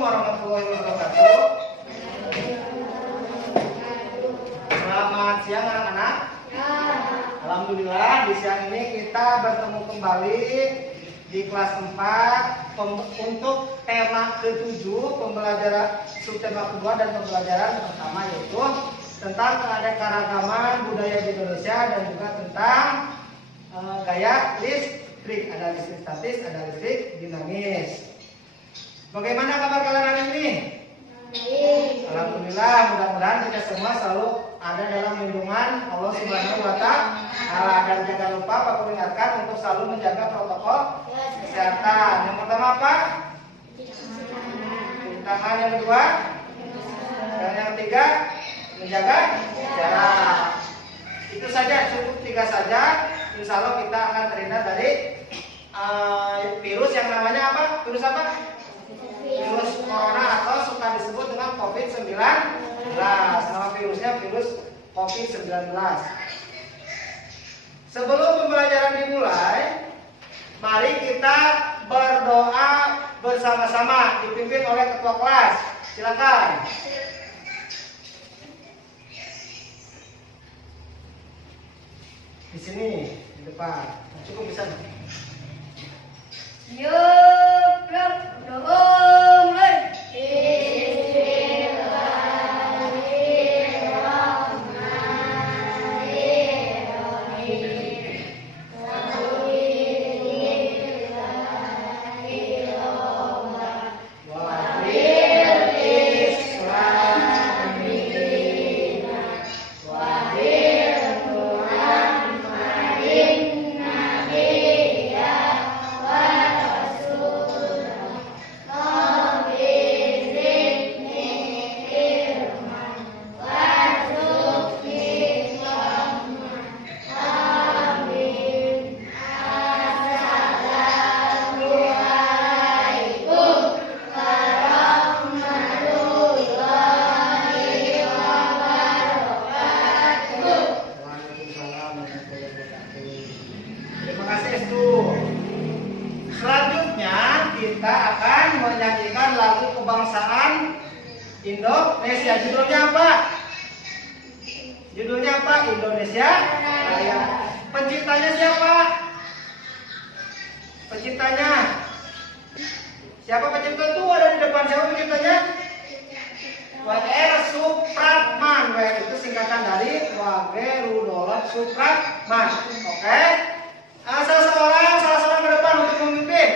warahmatullahi wabarakatuh. Selamat siang anak-anak. Alhamdulillah di siang ini kita bertemu kembali di kelas 4 untuk tema ke-7 pembelajaran subtema kedua dan pembelajaran pertama, yaitu tentang keanekaragaman budaya di Indonesia dan juga tentang gaya listrik. Ada listrik statis, ada listrik dinamis. Bagaimana kabar kalian hari ini? Alhamdulillah, mudah-mudahan kita semua selalu ada dalam lindungan Allah Subhanahu wa Ta'ala. Dan jangan lupa Pak Guru ingatkan untuk selalu menjaga protokol kesehatan. Yang pertama apa? Cuci tangan. Yang kedua, dan yang ketiga, menjaga jarak. Itu saja, cukup 3 saja. Insya Allah kita akan terhindar dari virus yang namanya apa? Virus apa? Virus corona atau suka disebut dengan COVID-19. Nama virusnya virus COVID-19. Sebelum pembelajaran dimulai, mari kita berdoa bersama-sama dipimpin oleh ketua kelas. Silakan. Di sini, di depan. Cukup bisa. Yuk, berdoa mulai. Kita akan menyanyikan lagu kebangsaan Indonesia. Judulnya apa? Judulnya apa? Indonesia Raya. Penciptanya siapa? Penciptanya? Siapa pencipta itu? Ada di depan. Siapa penciptanya? W.R. Supratman. W itu singkatan dari W. Rudolf Supratman. Oke. Salah seorang ke depan untuk memimpin.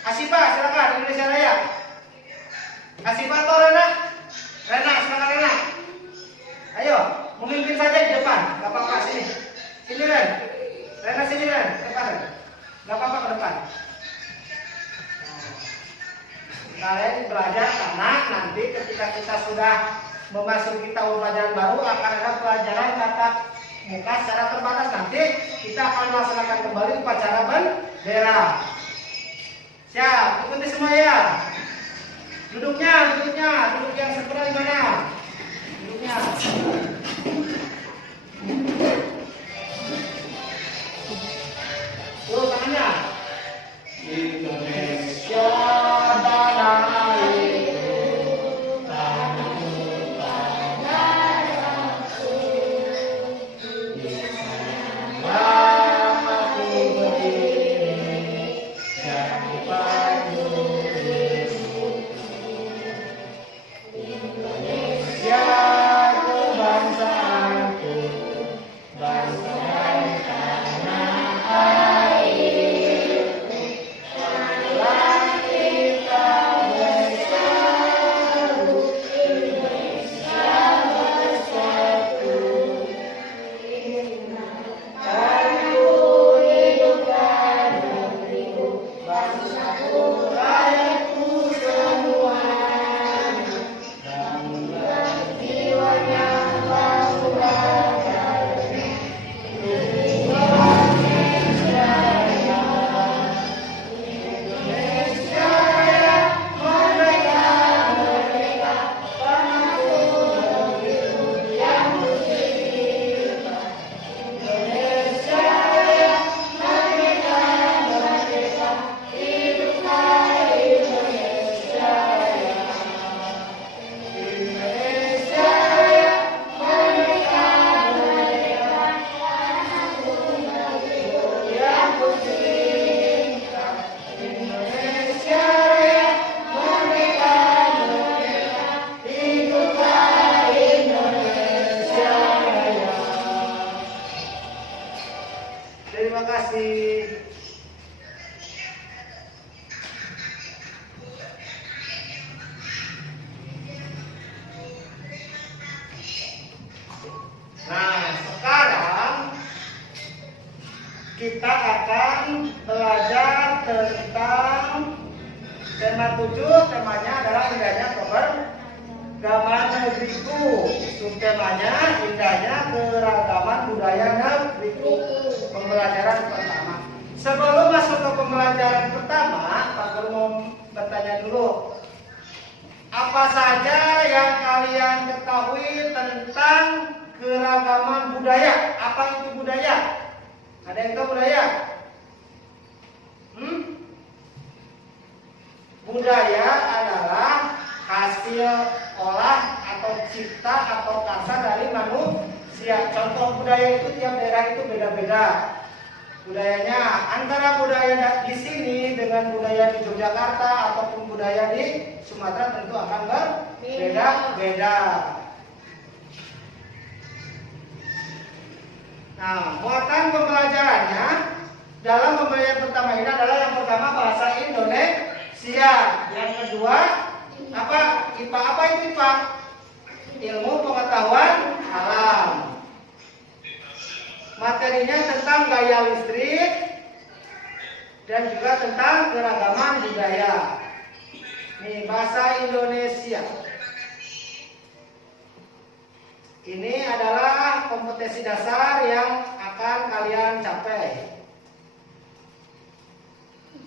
Asipa, silakan. Indonesia Raya. Asipa atau Rena? Rena, silakan Rena. Ayo, memimpin saja di depan. Gak apa-apa, sini. Sini Ren. Rena sini Ren. Depan Ren. Gak apa-apa ke depan. Kalian belajar karena nanti ketika kita sudah memasuki tahun pelajaran baru akan ada pelajaran tatap muka secara terbatas. Nanti kita akan melaksanakan kembali upacara bendera. Siap, ikuti semua ya. Duduknya, duduk yang sempurna di mana? Duduknya. Tuh tangannya. Indonesia tanah airku, tanahku tanahku. Di sana aku berdiri, jadi payung hidupku. Indonesia kebangsaan Tema 7 temanya adalah indahnya keberagaman negeriku. Subtemanya indahnya keragaman budaya negeriku. Pembelajaran pertama. Sebelum masuk ke pembelajaran pertama, Pak Guru mau bertanya dulu. Apa saja yang kalian ketahui tentang keragaman budaya? Apa itu budaya? Ada yang tahu budaya? Budaya adalah hasil olah atau cipta atau karsa dari manusia. Contoh budaya itu tiap daerah itu beda-beda. Budayanya antara budaya di sini dengan budaya di Yogyakarta ataupun budaya di Sumatera tentu akan berbeda-beda. Nah, muatan pembelajarannya dalam pembelajaran pertama ini adalah yang pertama bahasa Indonesia, yang kedua apa? IPA. Apa itu IPA? Ilmu pengetahuan alam. Materinya tentang gaya listrik dan juga tentang keragaman budaya. Nih, bahasa Indonesia. Ini adalah kompetensi dasar yang akan kalian capai.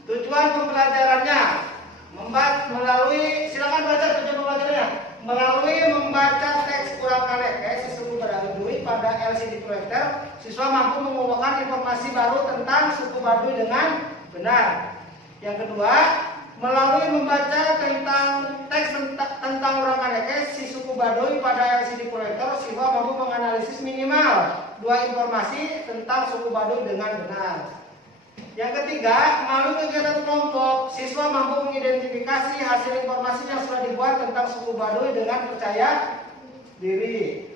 Tujuan pembelajarannya silakan baca tujuan pembelajarannya. Melalui membaca teks kurang kalek suku Baduy pada LCD proyektor, siswa mampu mengumpulkan informasi baru tentang suku Baduy dengan benar. Yang kedua, melalui membaca teks tentang orang kalek si suku Baduy pada LCD proyektor, siswa mampu menganalisis minimal 2 informasi tentang suku Baduy dengan benar. Yang ketiga, melalui kegiatan kelompok, siswa mampu mengidentifikasi hasil informasi yang sudah dibuat tentang suku Baduy dengan percaya diri.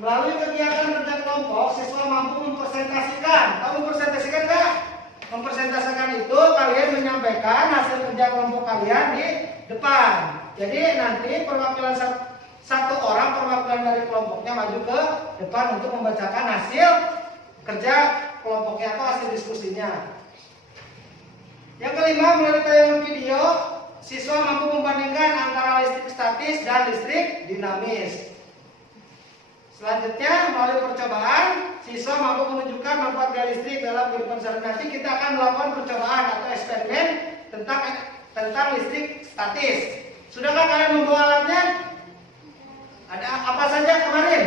Melalui kegiatan kerja kelompok, siswa mampu mempresentasikan. Tahu mempresentasikan nggak? Mempresentasikan itu kalian menyampaikan hasil kerja kelompok kalian di depan. Jadi nanti perwakilan satu orang perwakilan dari kelompoknya maju ke depan untuk membacakan hasil kerja kelompoknya atau hasil diskusinya. Yang kelima, melalui tayangan video, siswa mampu membandingkan antara listrik statis dan listrik dinamis. Selanjutnya, melalui percobaan, siswa mampu menunjukkan manfaat gaya listrik dalam kehidupan sehari-hari. Nanti kita akan melakukan percobaan atau eksperimen tentang listrik statis. Sudahkah kalian membawa alatnya? Ada apa saja kemarin?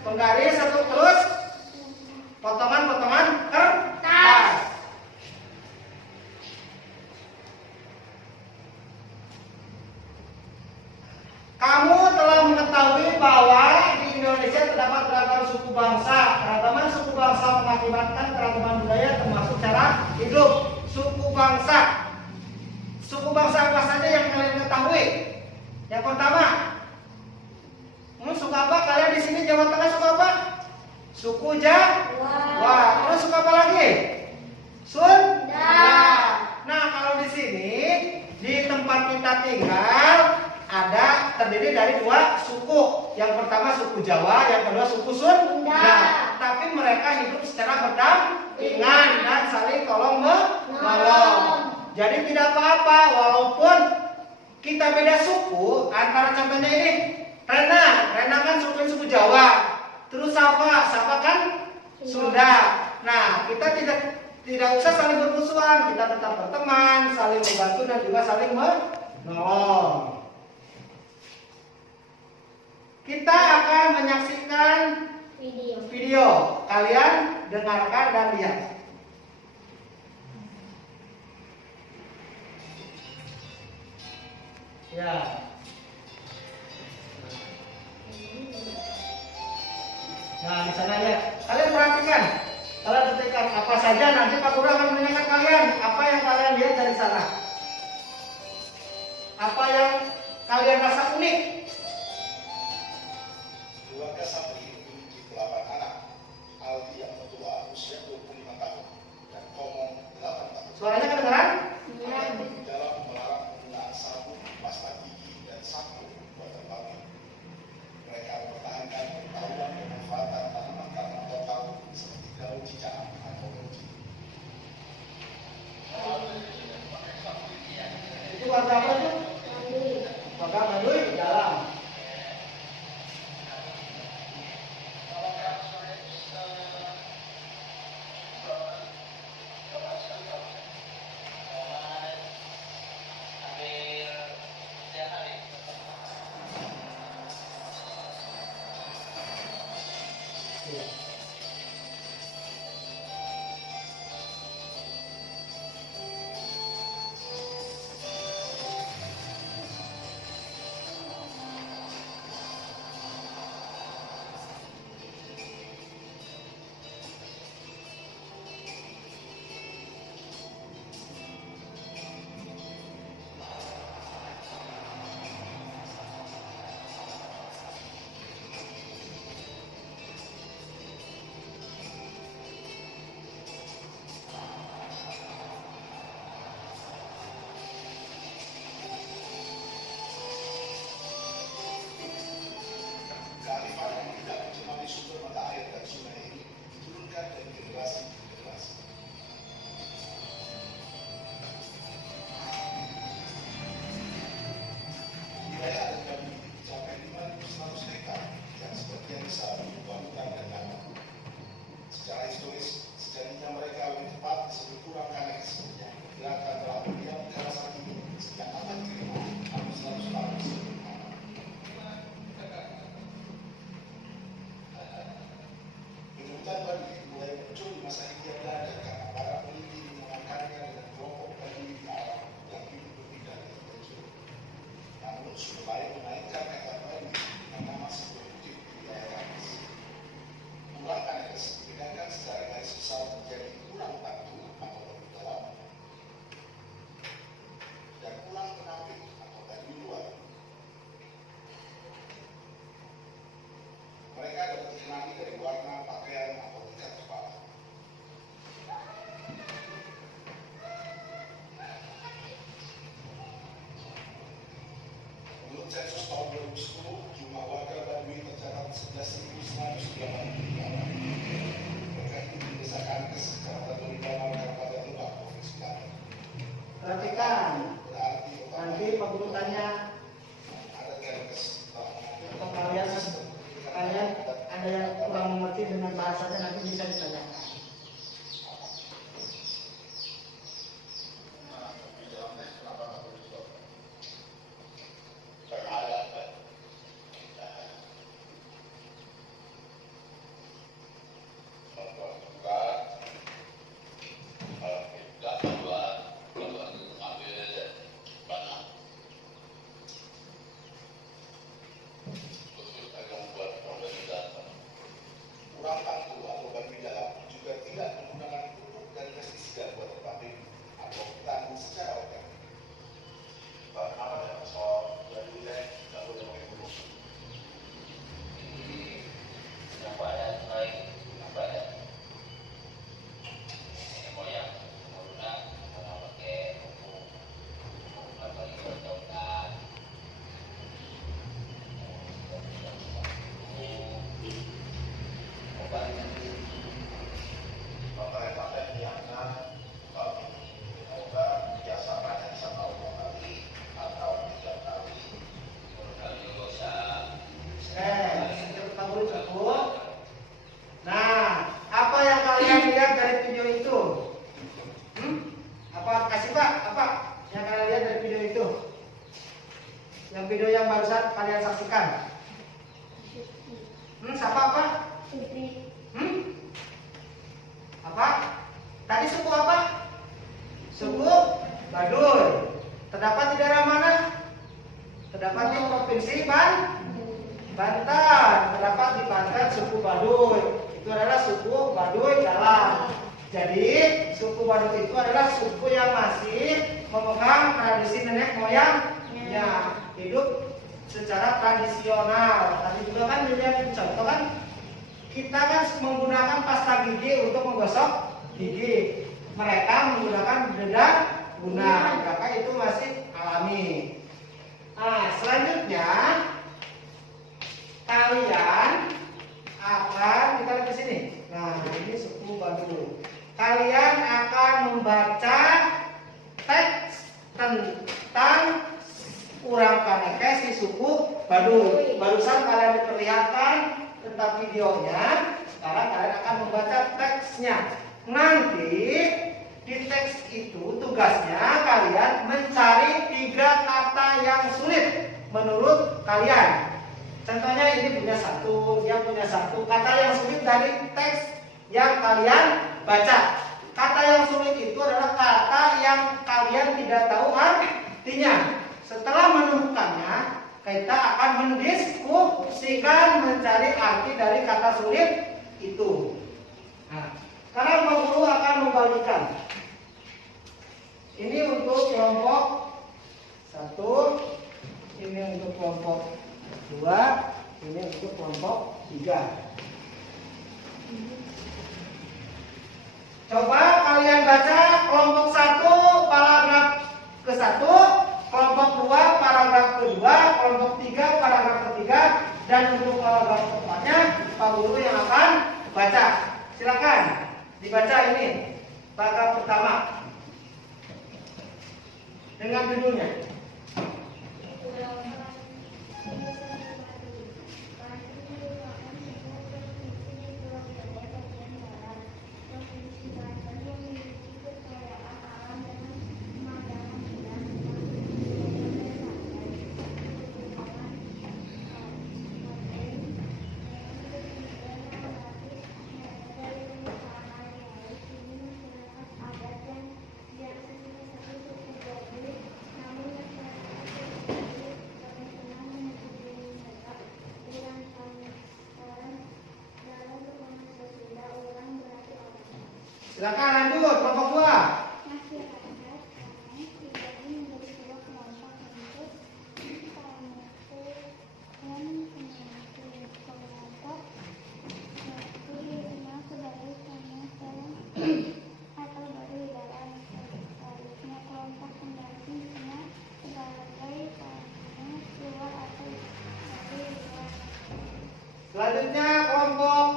Penggaris satu terus potongan-potongan kertas. Kamu telah mengetahui bahwa di Indonesia terdapat beragam suku bangsa. Keragaman suku bangsa mengakibatkan keragaman budaya termasuk cara hidup. Suku bangsa. Suku bangsa apa saja yang kalian ketahui? Yang pertama, suku apa? Kalian di sini Jawa Tengah suku apa? Suku Jawa. Terus suku apa lagi? Sunda. Nah, kalau di sini di tempat kita tinggal ada terdiri dari 2 suku. Yang pertama suku Jawa, yang kedua suku Sunda. Nah, tapi mereka hidup secara berdampingan dan saling tolong menolong. Jadi tidak apa-apa walaupun kita beda suku. Antara contohnya ini Rena kan suku Jawa. Terus Safa kan Sunda. Nah, kita tidak usah saling bermusuhan, kita tetap berteman, saling membantu dan juga saling menolong. Kita akan menyaksikan video. Kalian dengarkan dan lihat. Ya. Nah, di sana ya. Kalian perhatikan. Kalian ketikkan apa saja, nanti Pak Guru akan menanyakan kalian apa yang kalian lihat dari sana. Apa yang kalian rasa unik? Keluarga Sapri memiliki 8 anak. Aldi yang tertua usia 25 tahun dan Komong 8 tahun. Suaranya kedengeran? Di dalam melarang penggunaan sabun, pasta gigi dan sampo buatan babi. Mereka mempertahankan pengetahuan pemanfaatan tanaman lokal seperti daun cicak atau kunci. warga apa itu? Warga Baduy di dalam. Kearifan yang tidak mencemari sumber mata air dan sungai ini diturunkan dari generasi ke generasi. Wilayah adat Baduy mencapai 5.100 hektar yang sebagian besar berupa hutan dan danau. Secara historis, sejatinya mereka lebih tepat disebut kurang kanekes yang diperkirakan telah berdiam di kawasan ini sejak abad ke-5 atau 100 tahun sebelum Masehi. Penyebutan Baduy mulai muncul di masa Hindia Belanda karena para peneliti mengenalkannya dengan kelompok Baduy di alam yang hidup berpindah dari muncul. Namun sudah lain menaikkan kata Baduy dengan nama produktif di wilayah Kamis. Kurang kanekes dibedakan secara garis besar menjadi kurang taktu atau lebih dalam dan kurang penampil atau Baduy luar. Mereka dapat dikenali dari warna pakaian atau ikat kepala. Menurut sensus tahun 2010, jumlah warga Baduy tercatat 11.180 orang. Mereka hidup di desa Kanekes, Kecamatan Danau, Kabupaten Lebak, Provinsi Banten. Perhatikan, Berarti nanti pengurutannya adat Kanekes telah kalian ada yang kurang mengerti dengan bahasanya nanti bisa ditanyakan. kurang tangguh atau Baduy dalam juga tidak menggunakan pupuk dan pestisida buat bertanding atau bertanding secara organik. Apa yang soal Baduy tidak boleh pakai pupuk? Yang padat baik, yang padat. Ini moyang, menggunakan kalau pakai pupuk, apa itu daun-daunan. Pakai diangkat, kalau semoga biasa panen sama kali atau 3 kali. Kali dosa. Kamu cukup. Nah, apa yang kalian lihat dari video itu? Apa kasih Pak? Apa yang kalian lihat dari video itu? Yang video yang barusan kalian saksikan? Siapa apa? Apa? Tadi suku apa? Suku Baduy. Terdapat di daerah mana? Terdapat di Provinsi Banten. Terdapat di Banten suku Baduy. Itu adalah suku Baduy dalam. Jadi suku Baduy itu adalah suku yang masih memegang tradisi nenek moyangnya, hidup secara tradisional. Tadi juga kan dilihat contoh kan, kita kan menggunakan pasta gigi untuk menggosok gigi. Mereka menggunakan bedak guna. Maka itu masih alami. Nah, selanjutnya kalian akan kita lihat di sini. Nah, ini suku Baduy. Kalian akan membaca teks tentang si suku Baduy. Barusan kalian diperlihatkan tentang videonya. Sekarang kalian akan membaca teksnya. Nanti di teks itu tugasnya kalian mencari 3 kata yang sulit menurut kalian. Contohnya ini punya satu, dia punya satu. Kata yang sulit dari teks yang kalian baca. Kata yang sulit itu adalah kata yang kalian tidak tahu artinya. Setelah menemukannya, kita akan mendiskusikan mencari arti dari kata sulit itu. Nah, sekarang Pak Guru akan membagikan. Ini untuk kelompok 1, ini untuk kelompok 2, ini untuk kelompok 3. Coba kalian baca kelompok 1 paragraf ke-1, kelompok 2 paragraf ke-2, kelompok 3 paragraf ke-3, dan untuk paragraf ke-4-nya Pak Guru yang akan baca. Silakan dibaca ini paragraf pertama dengan judulnya. Silakan lanjut kelompok 2. Selanjutnya kelompok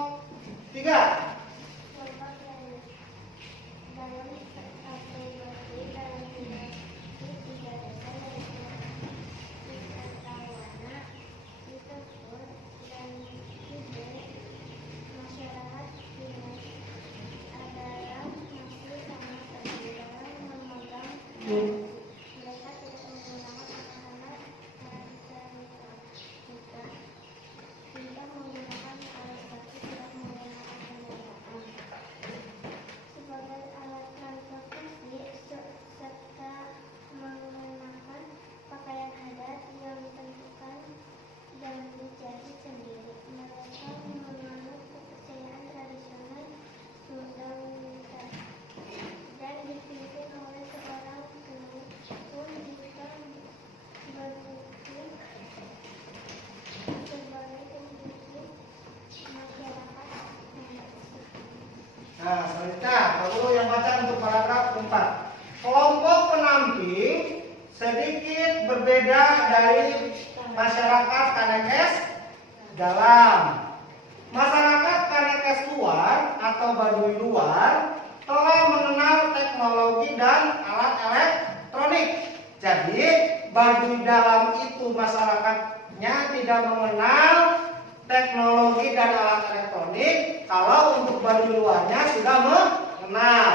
3. Nah, selanjutnya Pak Guru yang baca untuk paragraf 4. Kelompok penamping sedikit berbeda dari masyarakat Kanekes dalam. Masyarakat Kanekes luar atau Baduy luar telah mengenal teknologi dan alat elektronik. Jadi Baduy dalam itu masyarakatnya tidak mengenal teknologi dan alat elektronik. Kalau untuk Baduy luarnya sudah mengenal.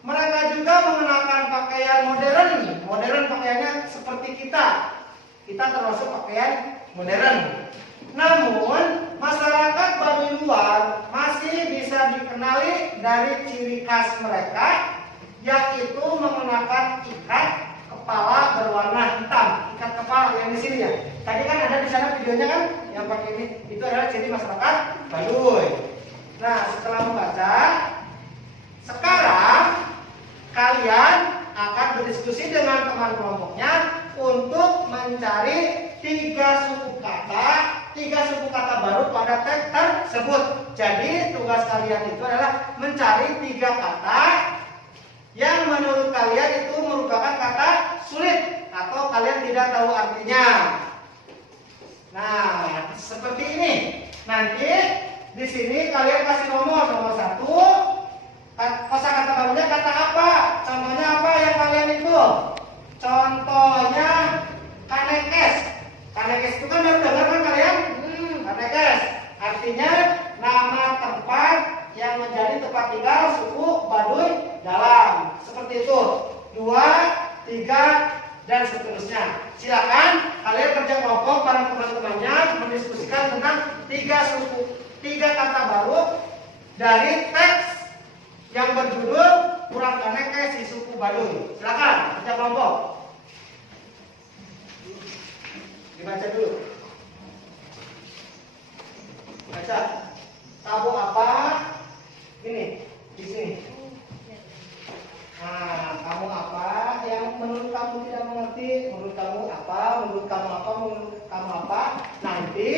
Mereka juga mengenakan pakaian modern. Modern pakaiannya seperti kita. Kita termasuk pakaian modern. Namun masyarakat Baduy luar masih bisa dikenali dari ciri khas mereka, yaitu mengenakan ikat kepala berwarna hitam. Ikat kepala yang di sini ya. Tadi kan ada di sana videonya kan, yang pakai ini. Itu adalah ciri masyarakat Baduy. Nah, setelah membaca, sekarang kalian akan berdiskusi dengan teman kelompoknya untuk mencari 3 suku kata baru pada teks tersebut. Jadi tugas kalian itu adalah mencari 3 kata yang menurut kalian itu merupakan kata sulit atau kalian tidak tahu artinya. Nah, seperti ini. Nanti di sini kalian kasih nomor 1. Kosakata barunya kata apa? Contohnya apa yang kalian itu? Contohnya Kanekes. mendiskusikan tentang 3 kata baru dari teks yang berjudul Kurang Kaneke si suku Baduy. Silakan, baca kelompok. Dibaca dulu. Baca. Kamu apa? Ini, di sini. Nah, kamu apa yang menurut kamu tidak mengerti? Menurut kamu apa? Menurut kamu apa? Menurut kamu apa? Nanti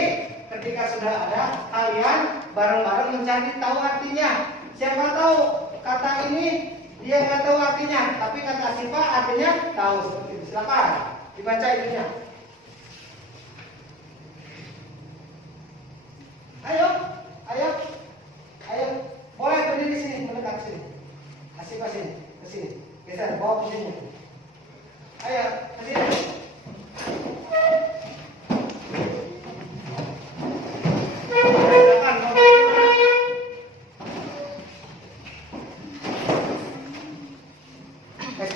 ketika sudah ada, kalian bareng-bareng mencari tahu artinya. Siapa tahu kata ini dia nggak tahu artinya, tapi kata Sipa artinya tahu. Seperti itu. Silakan dibaca ininya. Ayo, ayo, ayo. Boleh berdiri di sini, mendekat sini. Sipa sini, ke sini. Geser, bawa posisinya. Ayo, ke sini. Silakan,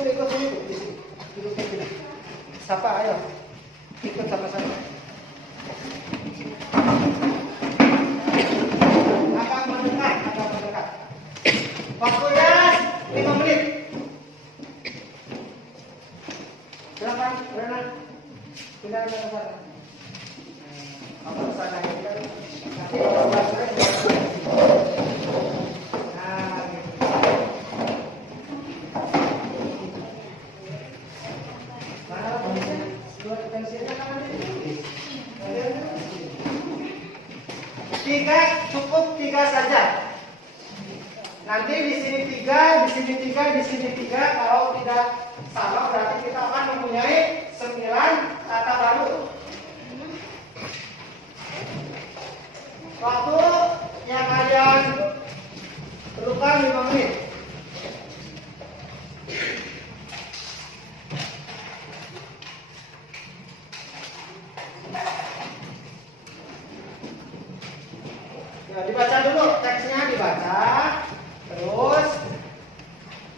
ikut sini, di sini. Duduk di sini. Sapa, ayo. Ikut sama-sama. Agak mendekat. Waktunya 5 menit. Silakan, Rena. Pindah ke sana. Apa sana kita? Nanti sebelah sore. Nah, gitu. Mana pensinya? Dua pensinya kan ada di sini. Cukup 3 saja. Nanti di sini 3, di sini 3, di sini 3. Kalau tidak salah berarti kita akan mempunyai 9 kata baru. Waktu yang kalian perlukan 5 menit. Ya, dibaca dulu, teksnya dibaca. Terus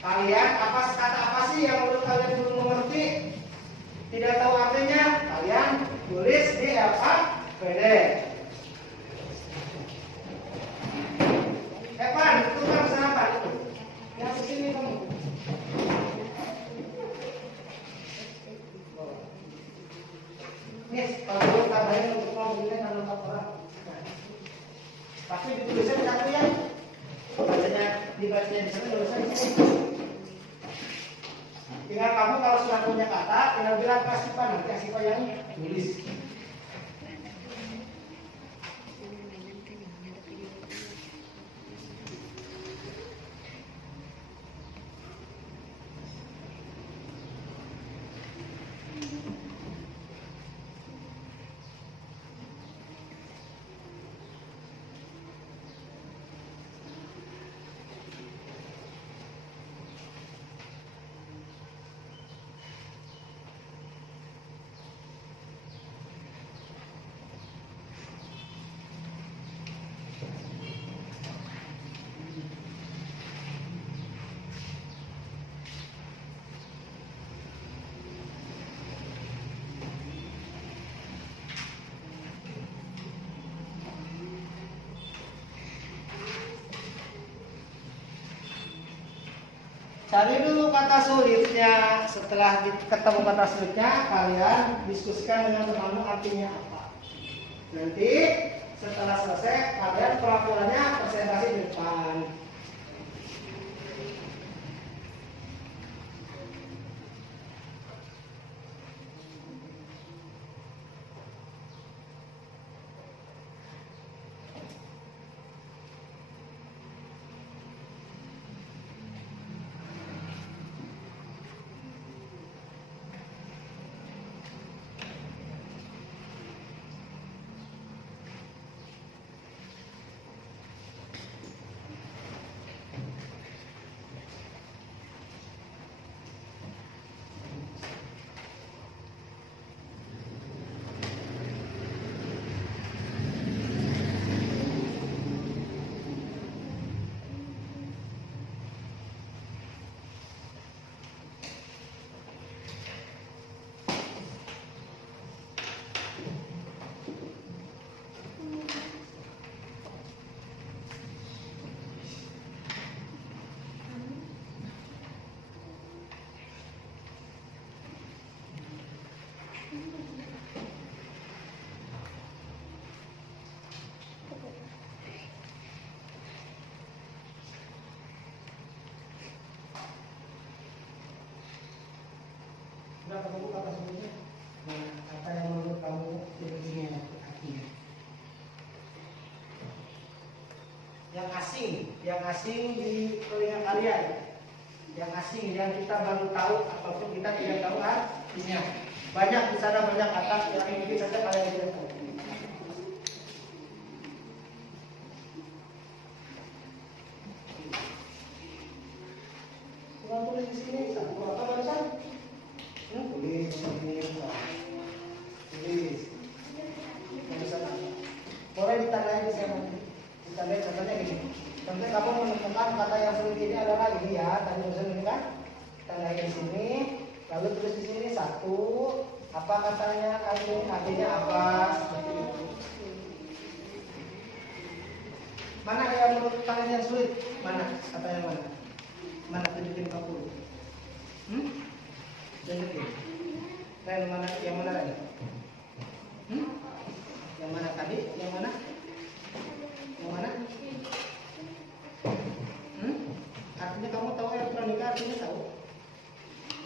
kalian kata apa sih yang menurut kalian belum mengerti, tidak tahu artinya, kalian tulis di LKPD. Evan, itu kan sana apa itu? Yang kesini kamu. Nih, kalau belum kabarin untuk mobilnya nama orang. Pasti ditulisnya satu ya. Dibacanya di sana, tulisnya di sini. Tinggal kamu kalau sudah punya kata, tinggal bilang ke Asipa, nanti Asipa yang tulis. Cari dulu kata sulitnya. Setelah ketemu kata sulitnya, kalian diskusikan dengan temanmu artinya apa. Nanti setelah selesai, kalian pelaporannya presentasi di depan. yang asing di telinga kalian, yang asing yang kita baru tahu apapun kita tidak tahu artinya. Banyak di sana, banyak kata yang mungkin saja kalian tidak tahu. Tulis di sini satu apa barusan? Tulis di sini. Tulis. Barusan apa? Boleh ditandai di sana. Ditandai contohnya gini. Contohnya kamu menemukan kata yang sulit ini adalah ini ya. Tadi barusan ini kan? Tandai di sini. Lalu tulis di sini satu. Apa katanya? Artinya apa? Seperti itu. Mana yang menurut kalian yang sulit? Mana? Katanya mana? Mana tunjukin kamu? Tunjukin. Ren mana? Yang mana Ren? Yang mana tadi? Yang mana? Yang mana? Artinya kamu tahu elektronika artinya tahu?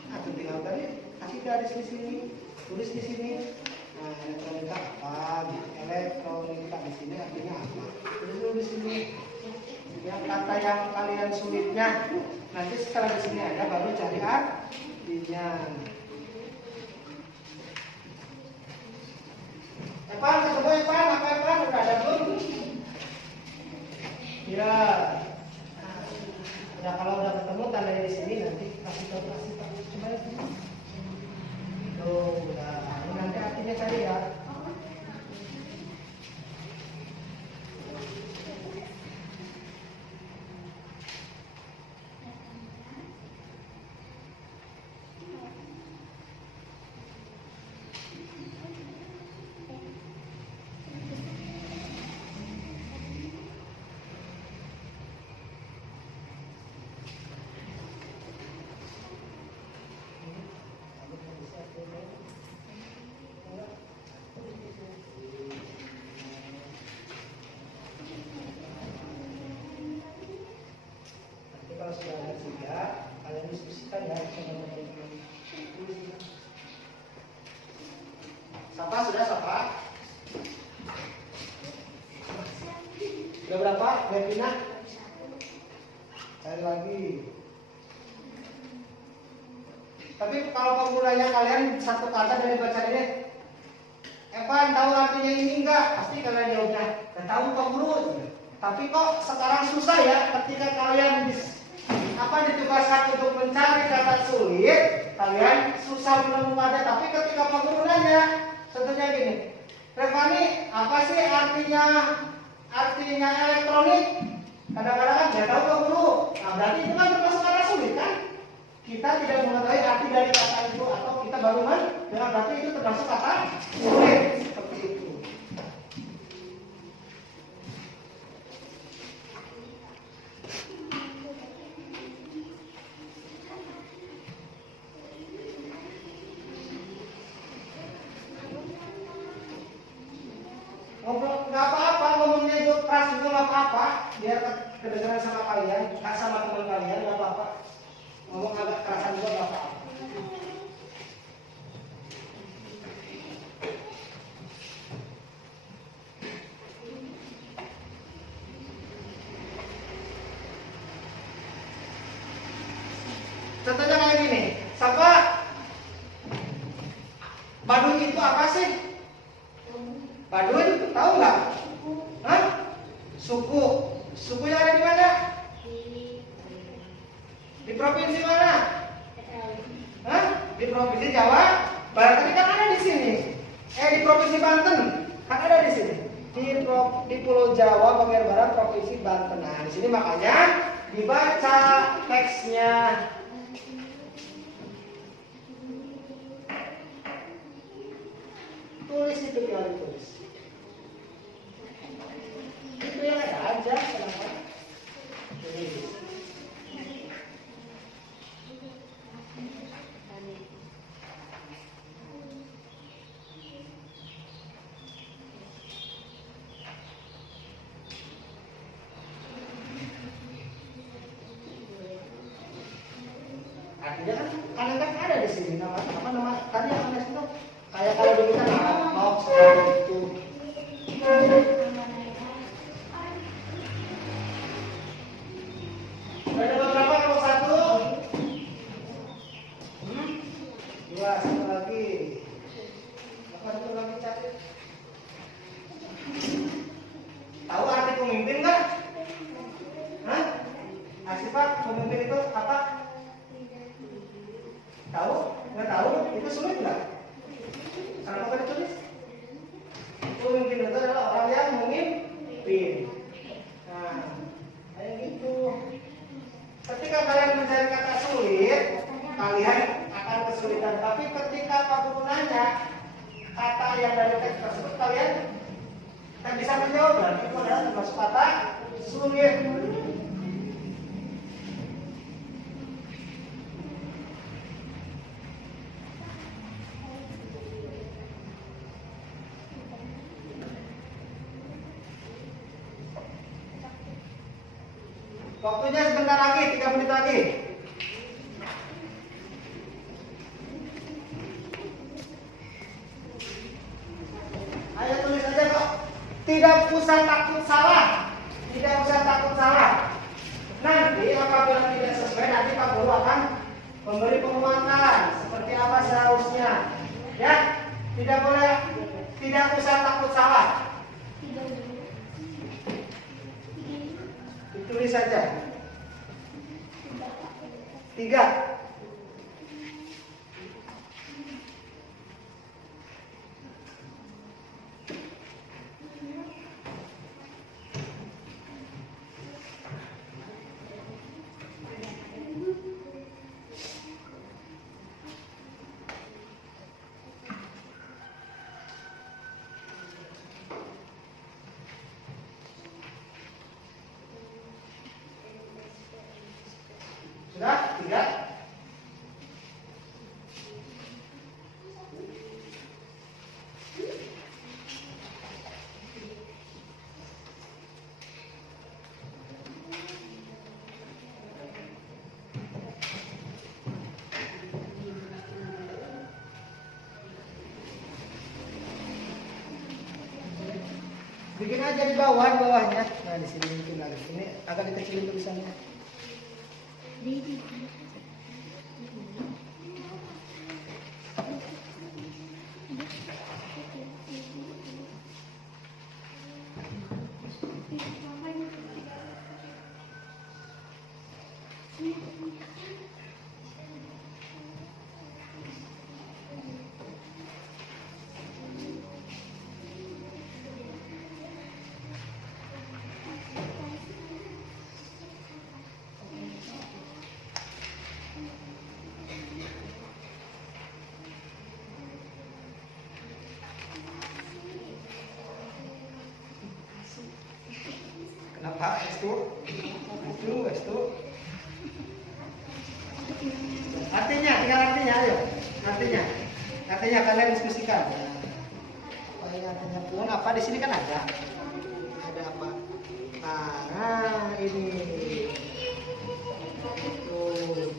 Nah, tinggal tadi kasih garis di sini, tulis di sini. Nah, elektronika apa? Elektronika di sini artinya apa? Tulis dulu di sini. Yang kata yang kalian sulitnya nanti setelah di sini ada baru cari artinya. Evan, ketemu Evan, apa Evan? Udah ada belum? Ya. Nah, kalau udah ketemu tandanya di sini nanti kasih tahu coba ya. Tuh, udah. Ini nanti artinya cari ya. Kalau sudah ada tiga, kalian diskusikan ya sama teman-teman. Sapa sudah sapa? Sudah berapa? Berpindah? Cari lagi. Tapi kalau pemulanya kalian satu kata dari bacaan ini, Evan tahu artinya ini enggak? Pasti kalian jawabnya, dan tahu Pak Guru. Tapi kok sekarang susah ya ketika kalian ditugaskan untuk mencari kata sulit, kalian susah menemukannya. Tapi ketika Pak Guru nanya, contohnya gini, Revani, apa sih artinya elektronik? Kadang-kadang kan nggak tahu Pak Guru. Nah, berarti itu kan termasuk kata sulit kan? Kita tidak mengetahui arti dari kata itu atau kita baru dengan berarti itu termasuk kata sulit. Seperti itu. Ngobrol nggak apa-apa, ngomongnya itu keras juga nggak apa-apa, biar kedengaran sama kalian, sama teman kalian nggak apa-apa. Ngomong agak kerasan juga nggak apa-apa. Contohnya kayak gini, siapa? Baduy itu apa sih? Baduy tahu nggak? Hah? Suku. Suku yang ada di mana? Di provinsi mana? Hah? Di provinsi Jawa Barat. Tadi kan ada di sini. Di provinsi Banten kan ada di sini. Di Pulau Jawa bagian barat provinsi Banten. Nah di sini makanya dibaca teksnya. Tulis itu yang ditulis. Itu yang ada aja, kenapa? Tulis. Artinya kan ada di sini nama tadi yang ada itu kayak kalau di kita mau seperti itu. kata yang dari teks tersebut kalian bisa menjawab, berarti itu adalah termasuk kata sulit. Waktunya sebentar lagi, 3 menit lagi. Ayo tulis aja kok. Tidak usah takut salah. Tidak usah takut salah. Nanti apabila tidak sesuai, nanti Pak Guru akan memberi penguatan seperti apa seharusnya. Ya, tidak boleh, tidak usah takut salah. Tulis saja. 3. Sudah? 3. Bikin aja di bawahnya. Nah, di sini mungkin lagi. Ini agak dikecilin tulisannya. Kenapa itu? Itu. Artinya, tinggal artinya, ayo. Artinya kalian diskusikan. Apa ini artinya pun? Apa di sini kan ada? Ada apa? Nah, ini. Tuh.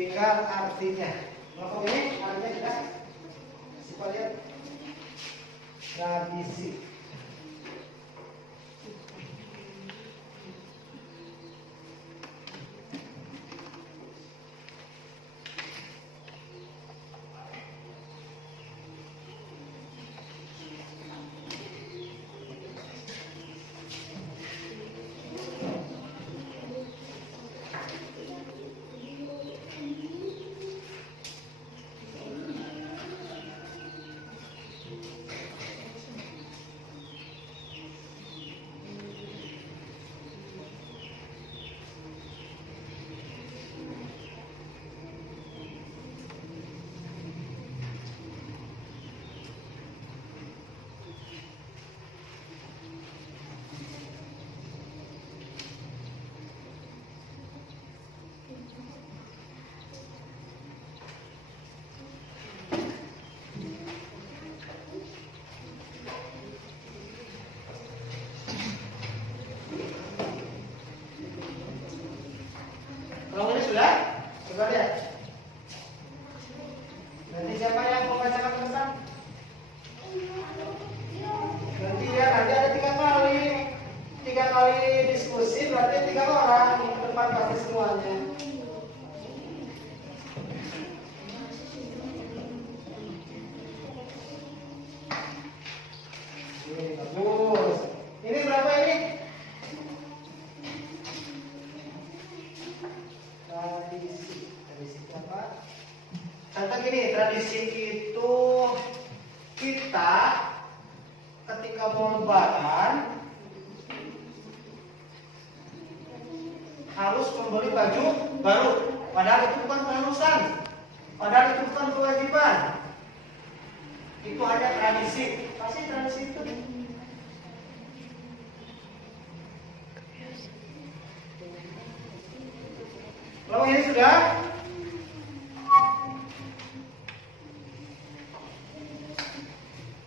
Tinggal artinya. Kelompok ini artinya kita coba lihat tradisi. sudah? Coba lihat. Nanti siapa yang membacakan pesan? Nanti ya, nanti ada 3 kali diskusi, berarti 3 orang ke depan pasti semuanya. Ini bagus. Ini berapa ini? Tradisi apa? Contoh gini, tradisi itu kita ketika mau lebaran harus membeli baju baru. Padahal itu bukan keharusan. Padahal itu bukan kewajiban. Itu hanya tradisi. Pasti tradisi itu. Kalau ini sudah?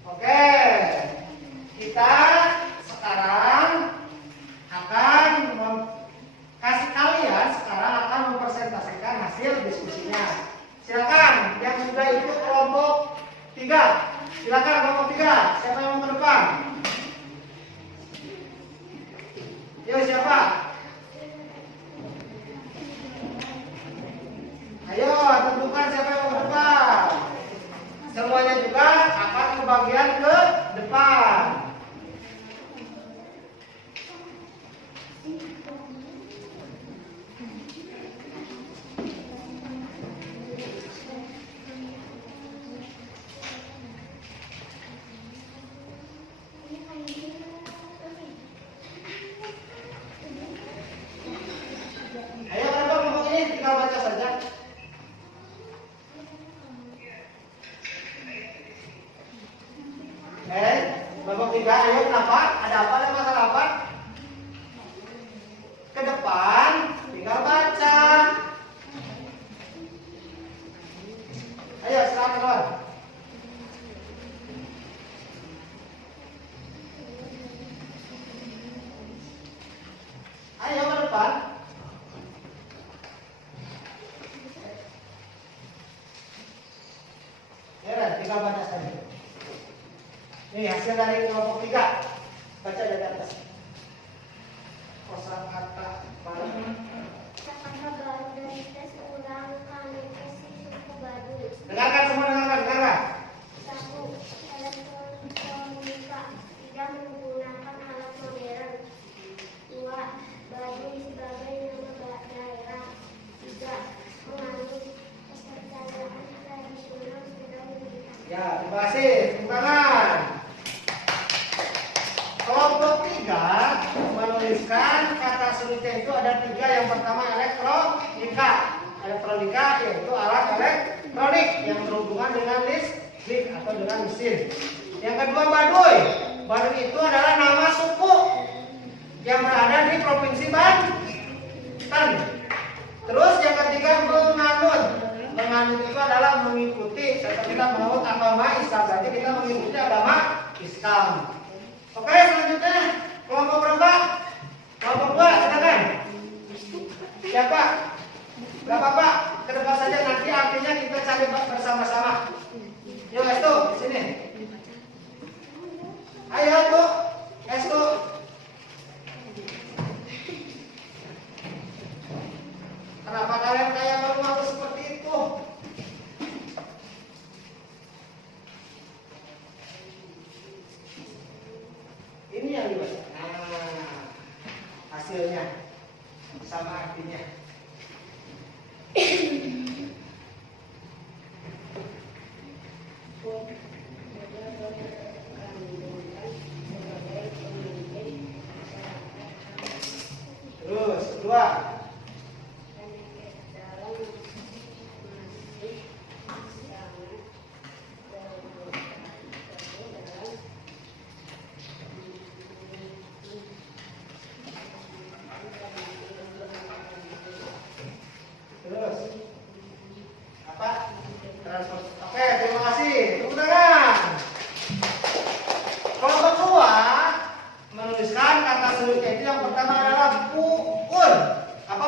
Oke. Kita sekarang akan kasih kalian sekarang akan mempresentasikan hasil diskusinya. Silakan yang sudah ikut kelompok 3. Silakan kelompok 3. Siapa yang mau ke depan? Yo, siapa? Ayo tentukan siapa yang mau ke depan. Semuanya juga akan kebagian ke depan. Ayo kenapa kelompok ini tinggal baca saja. Kelompok 3, ayo kenapa? Ada apa? Ada masalah apa? Ke depan tinggal baca. Ayo silakan keluar. Ayo ke depan. Ya, tinggal baca saja. Ini hasil dari kelompok 3. Baca dari atas. Kosakata baru. Kata baru dari tes ulang komunikasi suku Baduy. Dengarkan semua, dengarkan. 1. Elektronika tidak menggunakan alat modern. 2. Baduy sebagai nama daerah. 3. Menganut kepercayaan tradisional sudah diberikan. Ya, terima kasih. Tepuk tangan. Kelompok 3 menuliskan kata sulitnya itu ada 3. Yang pertama elektronika. Elektronika yaitu alat elektronik yang berhubungan dengan listrik atau dengan mesin. Yang kedua Baduy. Baduy itu adalah nama suku yang berada di Provinsi Banten. Terus yang ketiga menganut. Menganut itu adalah mengikuti. Kalau kita menganut agama Islam, berarti kita mengikuti agama Islam. Oke, selanjutnya kelompok berapa? Kelompok 2, silakan. Siapa? Gak apa-apa, ke depan saja, nanti artinya kita cari bersama-sama. Yuk, Estu, di sini. Ayo, tuh, Estu. Kenapa kalian kayak malu-malu seperti itu? Ini yang dibaca. Nah, hasilnya sama artinya. Terus, kedua. Terus apa? Transport. Oke, terima kasih. Tepuk tangan. Kelompok 2 menuliskan kata sulitnya itu yang pertama adalah puur. Apa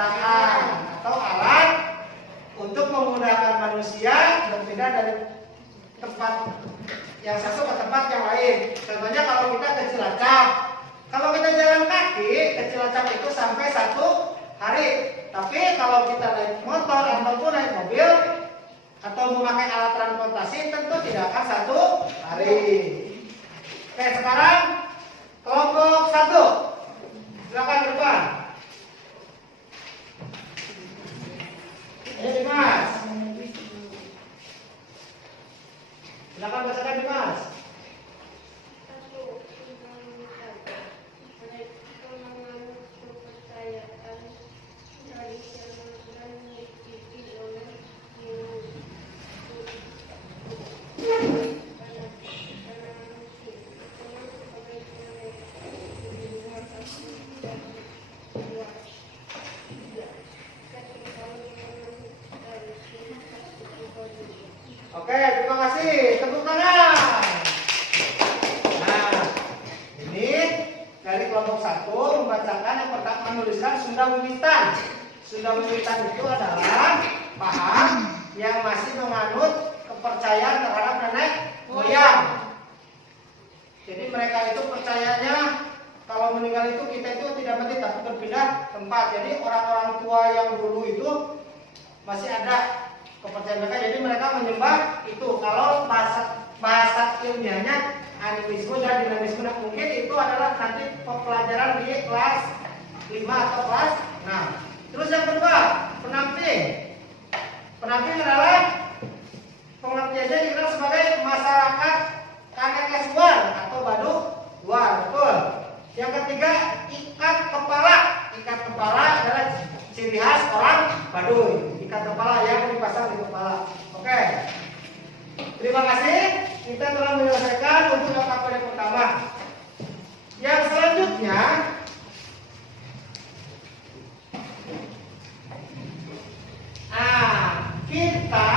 kendaraan atau alat untuk memudahkan manusia berpindah dari tempat yang satu ke tempat yang lain. Contohnya kalau kita ke Cilacap, kalau kita jalan kaki ke Cilacap itu sampai 1 hari. Tapi kalau kita naik motor ataupun naik mobil atau memakai alat transportasi tentu tidak akan 1 hari. Oke, sekarang kelompok 1. Silakan ke depan. Ayo Dimas. Silakan bacakan Dimas. Oke, terima kasih. Tepuk tangan. Nah, ini dari kelompok 1 membacakan yang pertama, menuliskan Sunda Wiwitan. Sunda Wiwitan itu adalah paham yang masih menganut kepercayaan terhadap nenek moyang. Jadi mereka itu percayanya kalau meninggal itu kita itu tidak mati tapi berpindah tempat. Jadi orang-orang tua yang dulu itu masih ada kepercayaan mereka, jadi mereka menyembah itu. Kalau bahasa ilmiahnya animisme dan dinamisme. Nah, mungkin itu adalah nanti pelajaran di kelas 5 atau kelas 6. Terus yang kedua, penamping. Penamping adalah pengertiannya dikenal sebagai masyarakat Kanekesuan atau Baduk luar, betul. Yang ketiga, ikat kepala. Ikat kepala adalah ciri khas orang Baduy. Ikat kepala yang dipasang di kepala. Oke. Terima kasih. Kita telah menyelesaikan untuk LKPD pertama. Yang selanjutnya, kita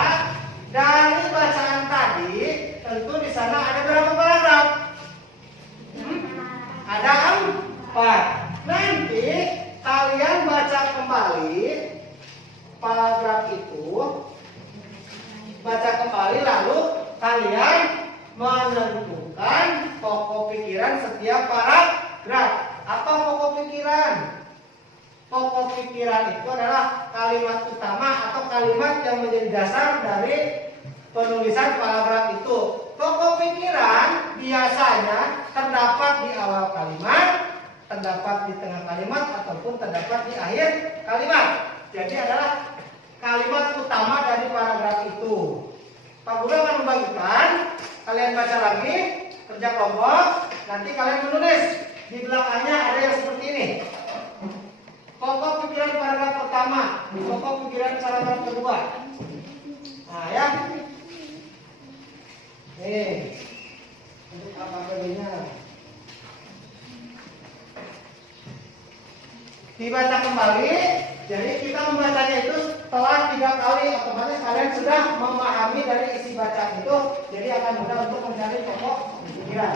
dari bacaan tadi tentu di sana ada berapa paragraf? Ada 4. Nanti kalian baca kembali paragraf itu, baca kembali lalu kalian menentukan pokok pikiran setiap paragraf. Apa pokok pikiran? Pokok pikiran itu adalah kalimat utama atau kalimat yang menjadi dasar dari penulisan paragraf itu. Pokok pikiran biasanya terdapat di awal kalimat, terdapat di tengah kalimat, ataupun terdapat di akhir kalimat. Jadi adalah kalimat utama dari paragraf itu. Pak Guru akan membagikan, kalian baca lagi, kerja kelompok, nanti kalian menulis. Di belakangnya ada yang seperti ini. Pokok pikiran paragraf pertama, pokok pikiran paragraf kedua. Nah ya. Nih, untuk apa-apanya. Dibaca kembali, jadi kita membacanya itu setelah 3 kali, otomatis kalian sudah memahami dari isi bacaan itu, jadi akan mudah untuk mencari pokok pikiran.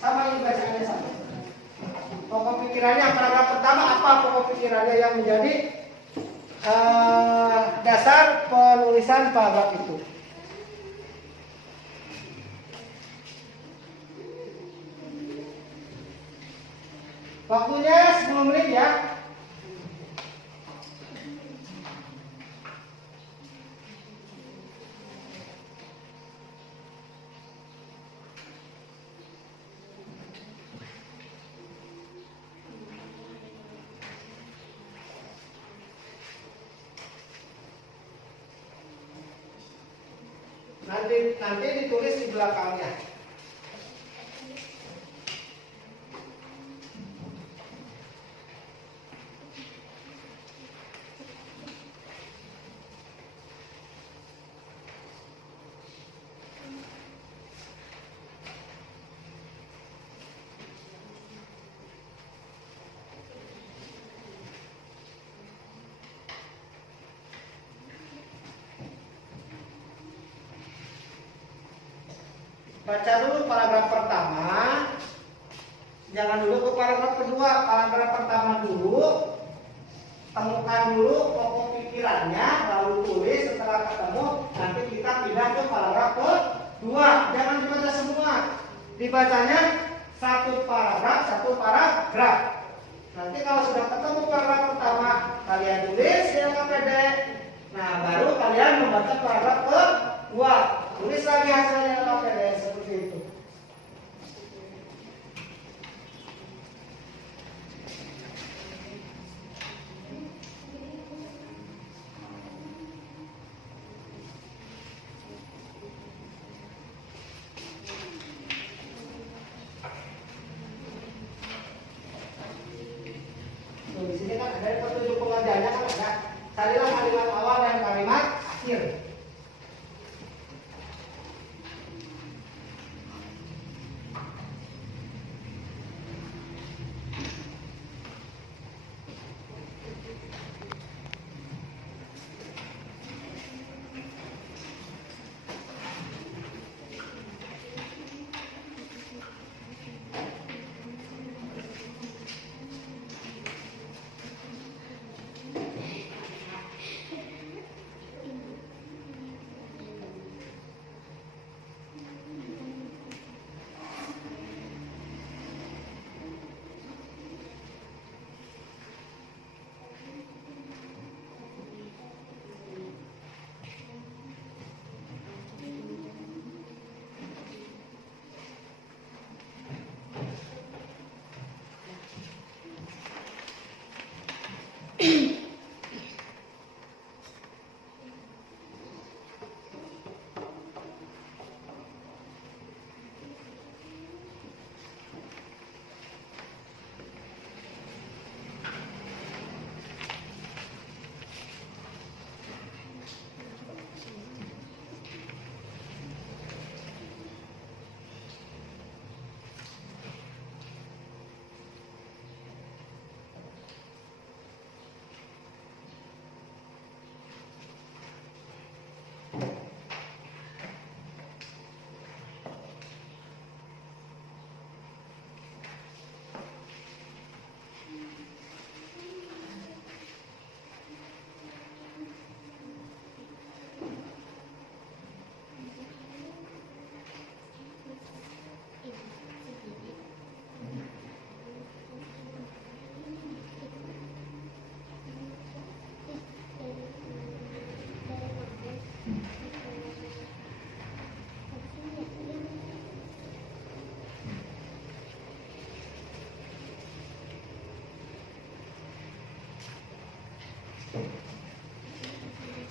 Sama ini bacaannya sama. Pokok pikirannya paragraf pertama, apa pokok pikirannya yang menjadi dasar penulisan paragraf itu. Waktunya 10 menit ya. Nanti ditulis di belakangnya. Baca dulu paragraf pertama, jangan dulu ke paragraf kedua. Paragraf pertama dulu, temukan dulu pokok pikirannya, lalu tulis. Setelah ketemu, nanti kita pindah ke paragraf kedua. Jangan dibaca semua, dibacanya satu paragraf. Nanti kalau sudah ketemu paragraf pertama, kalian tulis di LKPD. Nah, baru kalian membaca paragraf kedua. Tulis lagi hasilnya LKPD seperti itu. Di sini kan ada petunjuk pengerjaannya kan ada. Carilah kalimat awal dan kalimat akhir.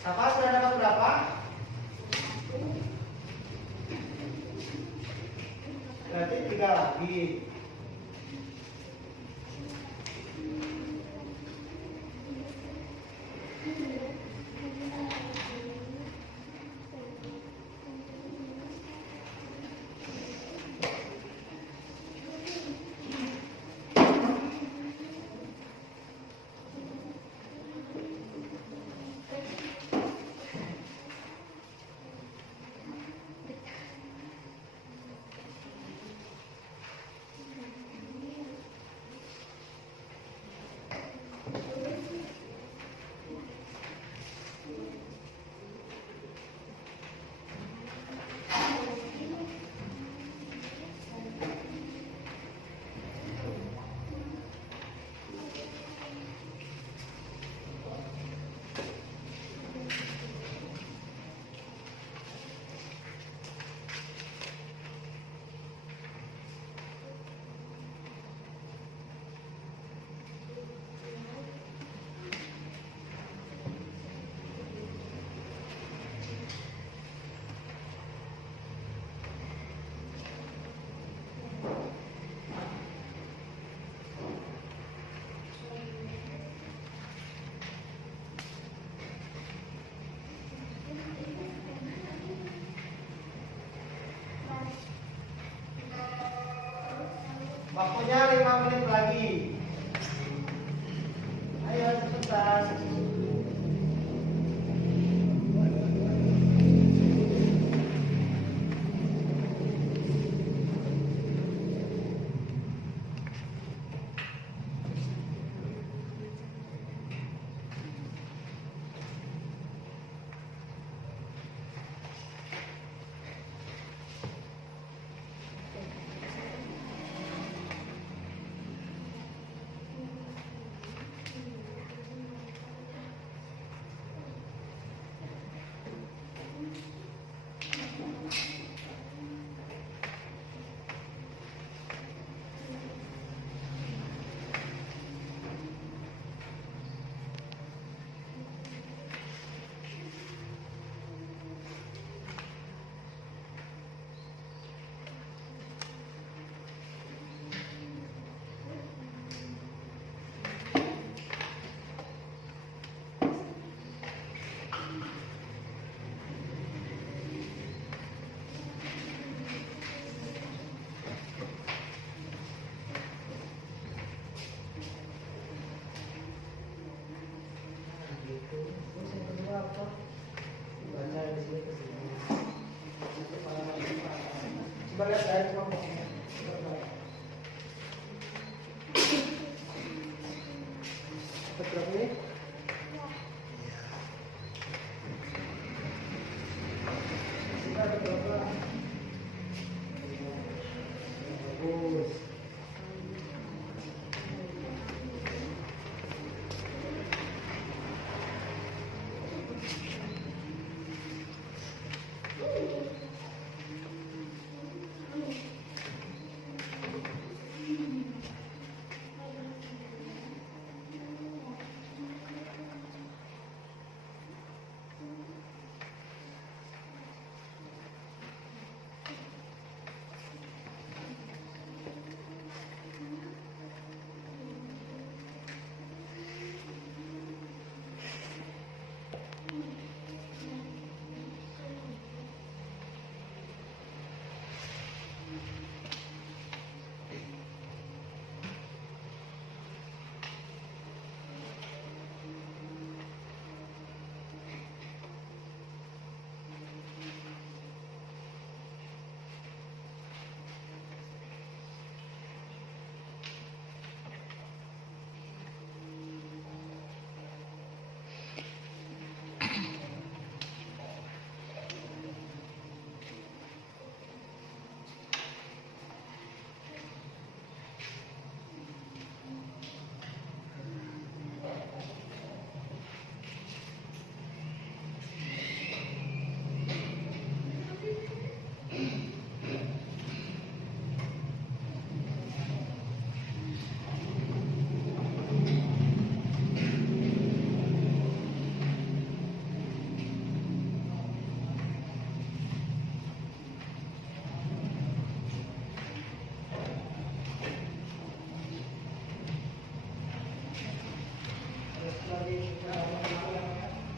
Siapa sudah dapat berapa? Berarti 3 lagi. Waktunya 5 menit lagi. Ayo cepetan. Terus yang kedua apa? Baca di sini ke sini. Coba lihat saya kelompok. Betul ini? Kita betul apa? Bagus.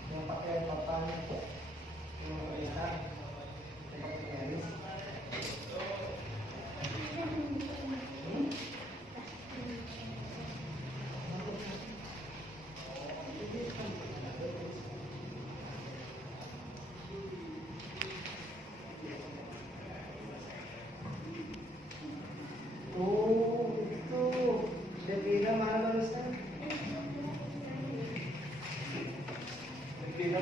Yang pakai papan yang lihat oh itu Devina mana barusan? Devina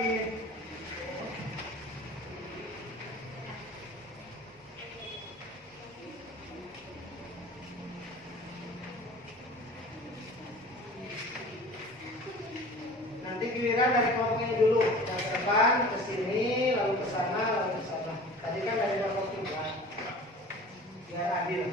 lagi. Nanti giliran dari kelompok ini dulu, yang ke depan, ke sini, lalu ke sana, lalu ke sana. Tadi kan dari kelompok ini, biar adil.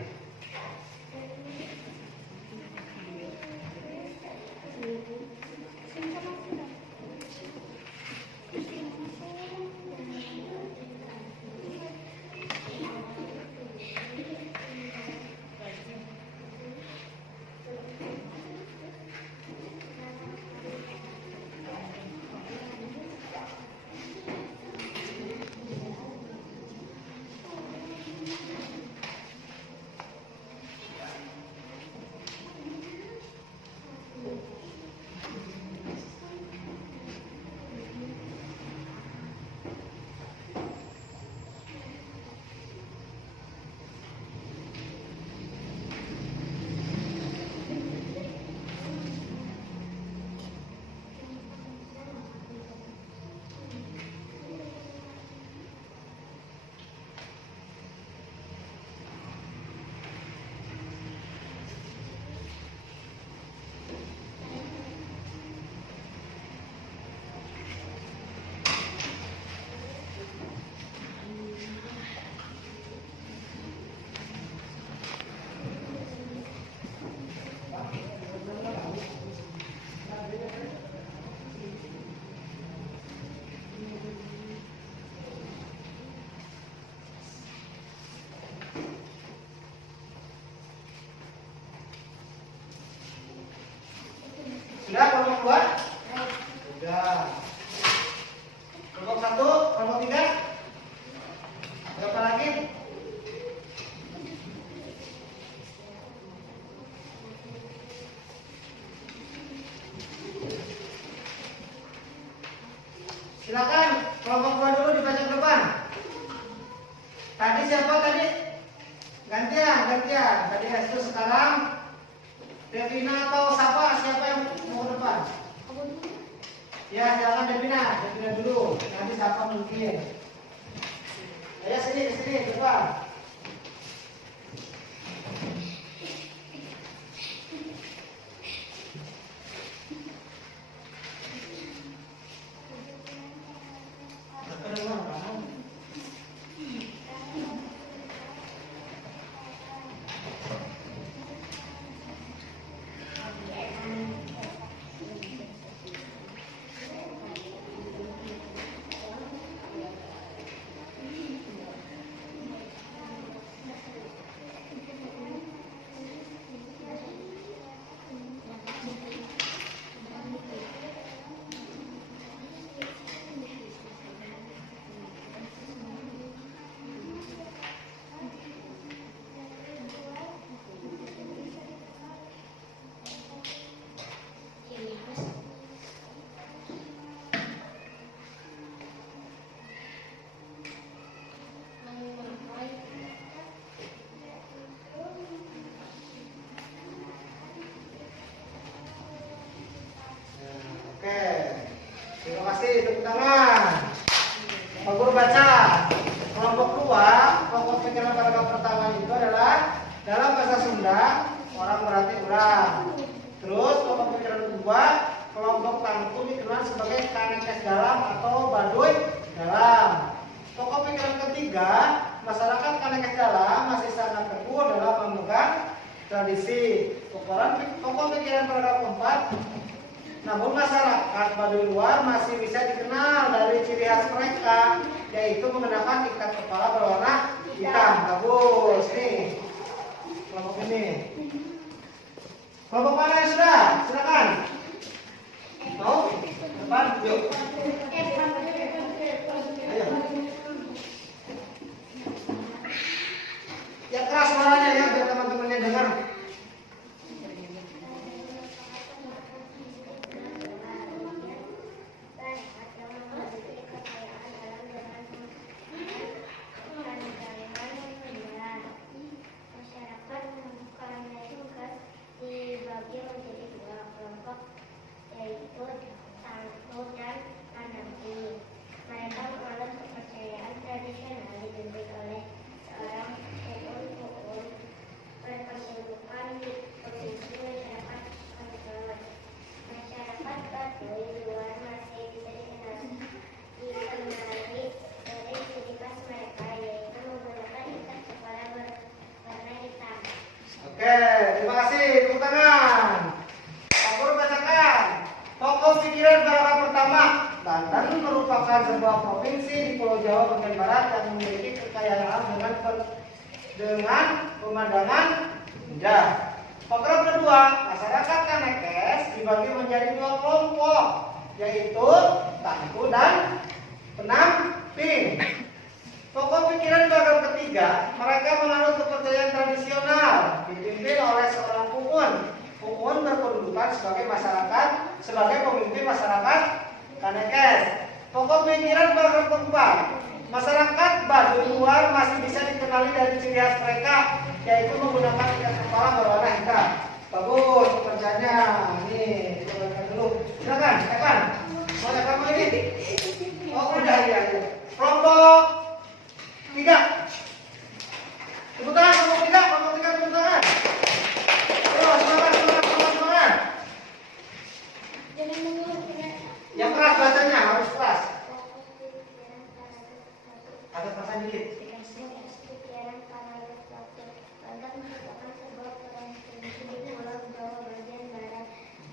Sudah kelompok 2? Sudah. Kelompok 1, kelompok 3? Berapa lagi? Silakan kelompok 2 dulu dibaca ke depan. Tadi siapa tadi? Gantian. Tadi itu sekarang Devina atau siapa yang mau ke depan? Ya, silakan Devina dulu. Nanti siapa mungkin. Ayo sini depan. Oke, terima kasih, tepuk tangan. Pak Guru baca. Kelompok 2, pokok pikiran paragraf pertama itu adalah dalam bahasa Sunda, orang berarti orang. Terus pokok pikiran kedua, kelompok tangtu dikenal sebagai kanekes dalam atau baduy dalam. Pokok pikiran ketiga, masyarakat kanekes dalam masih sangat teguh dalam memegang tradisi. Pokok pikiran paragraf 4, namun masyarakat baduy luar masih bisa dikenal dari ciri khas mereka, yaitu mengenakan ikat kepala berwarna hitam. Bagus, nih kelompok ini. Kelompok mana yang sudah? Silakan. Mau? Depan, yuk. Ayo. Ya keras suaranya ya, biar teman-temannya dengar. Dibagi menjadi 2 kelompok, yaitu tangtu dan tandangku. merupakan sebuah provinsi di Pulau Jawa bagian barat yang memiliki kekayaan alam dengan pemandangan indah. Paragraf kedua, masyarakat Kanekes dibagi menjadi dua kelompok, yaitu Tangku dan Penamping. Pokok pikiran paragraf ketiga, mereka menganut kepercayaan tradisional dipimpin oleh seorang Puun. Puun berkedudukan sebagai pemimpin masyarakat Kanekes. Pokok pikiran paragraf keempat, masyarakat Baduy luar masih bisa dikenali dari ciri khas mereka, yaitu menggunakan ikat kepala berwarna hitam. Bagus pekerjaannya. Nih, coba dulu. Silakan, Evan. Mau kamu ini? Oh, udah ya. Kelompok 3. Tepuk tangan kelompok 3, tepuk tangan. Ayo, semangat. Jangan mengulangi. Yang keras bacanya, harus keras. Agak keras dikit. Pikiran paragraf 1. Banten merupakan sebuah provinsi di Pulau Jawa bagian barat.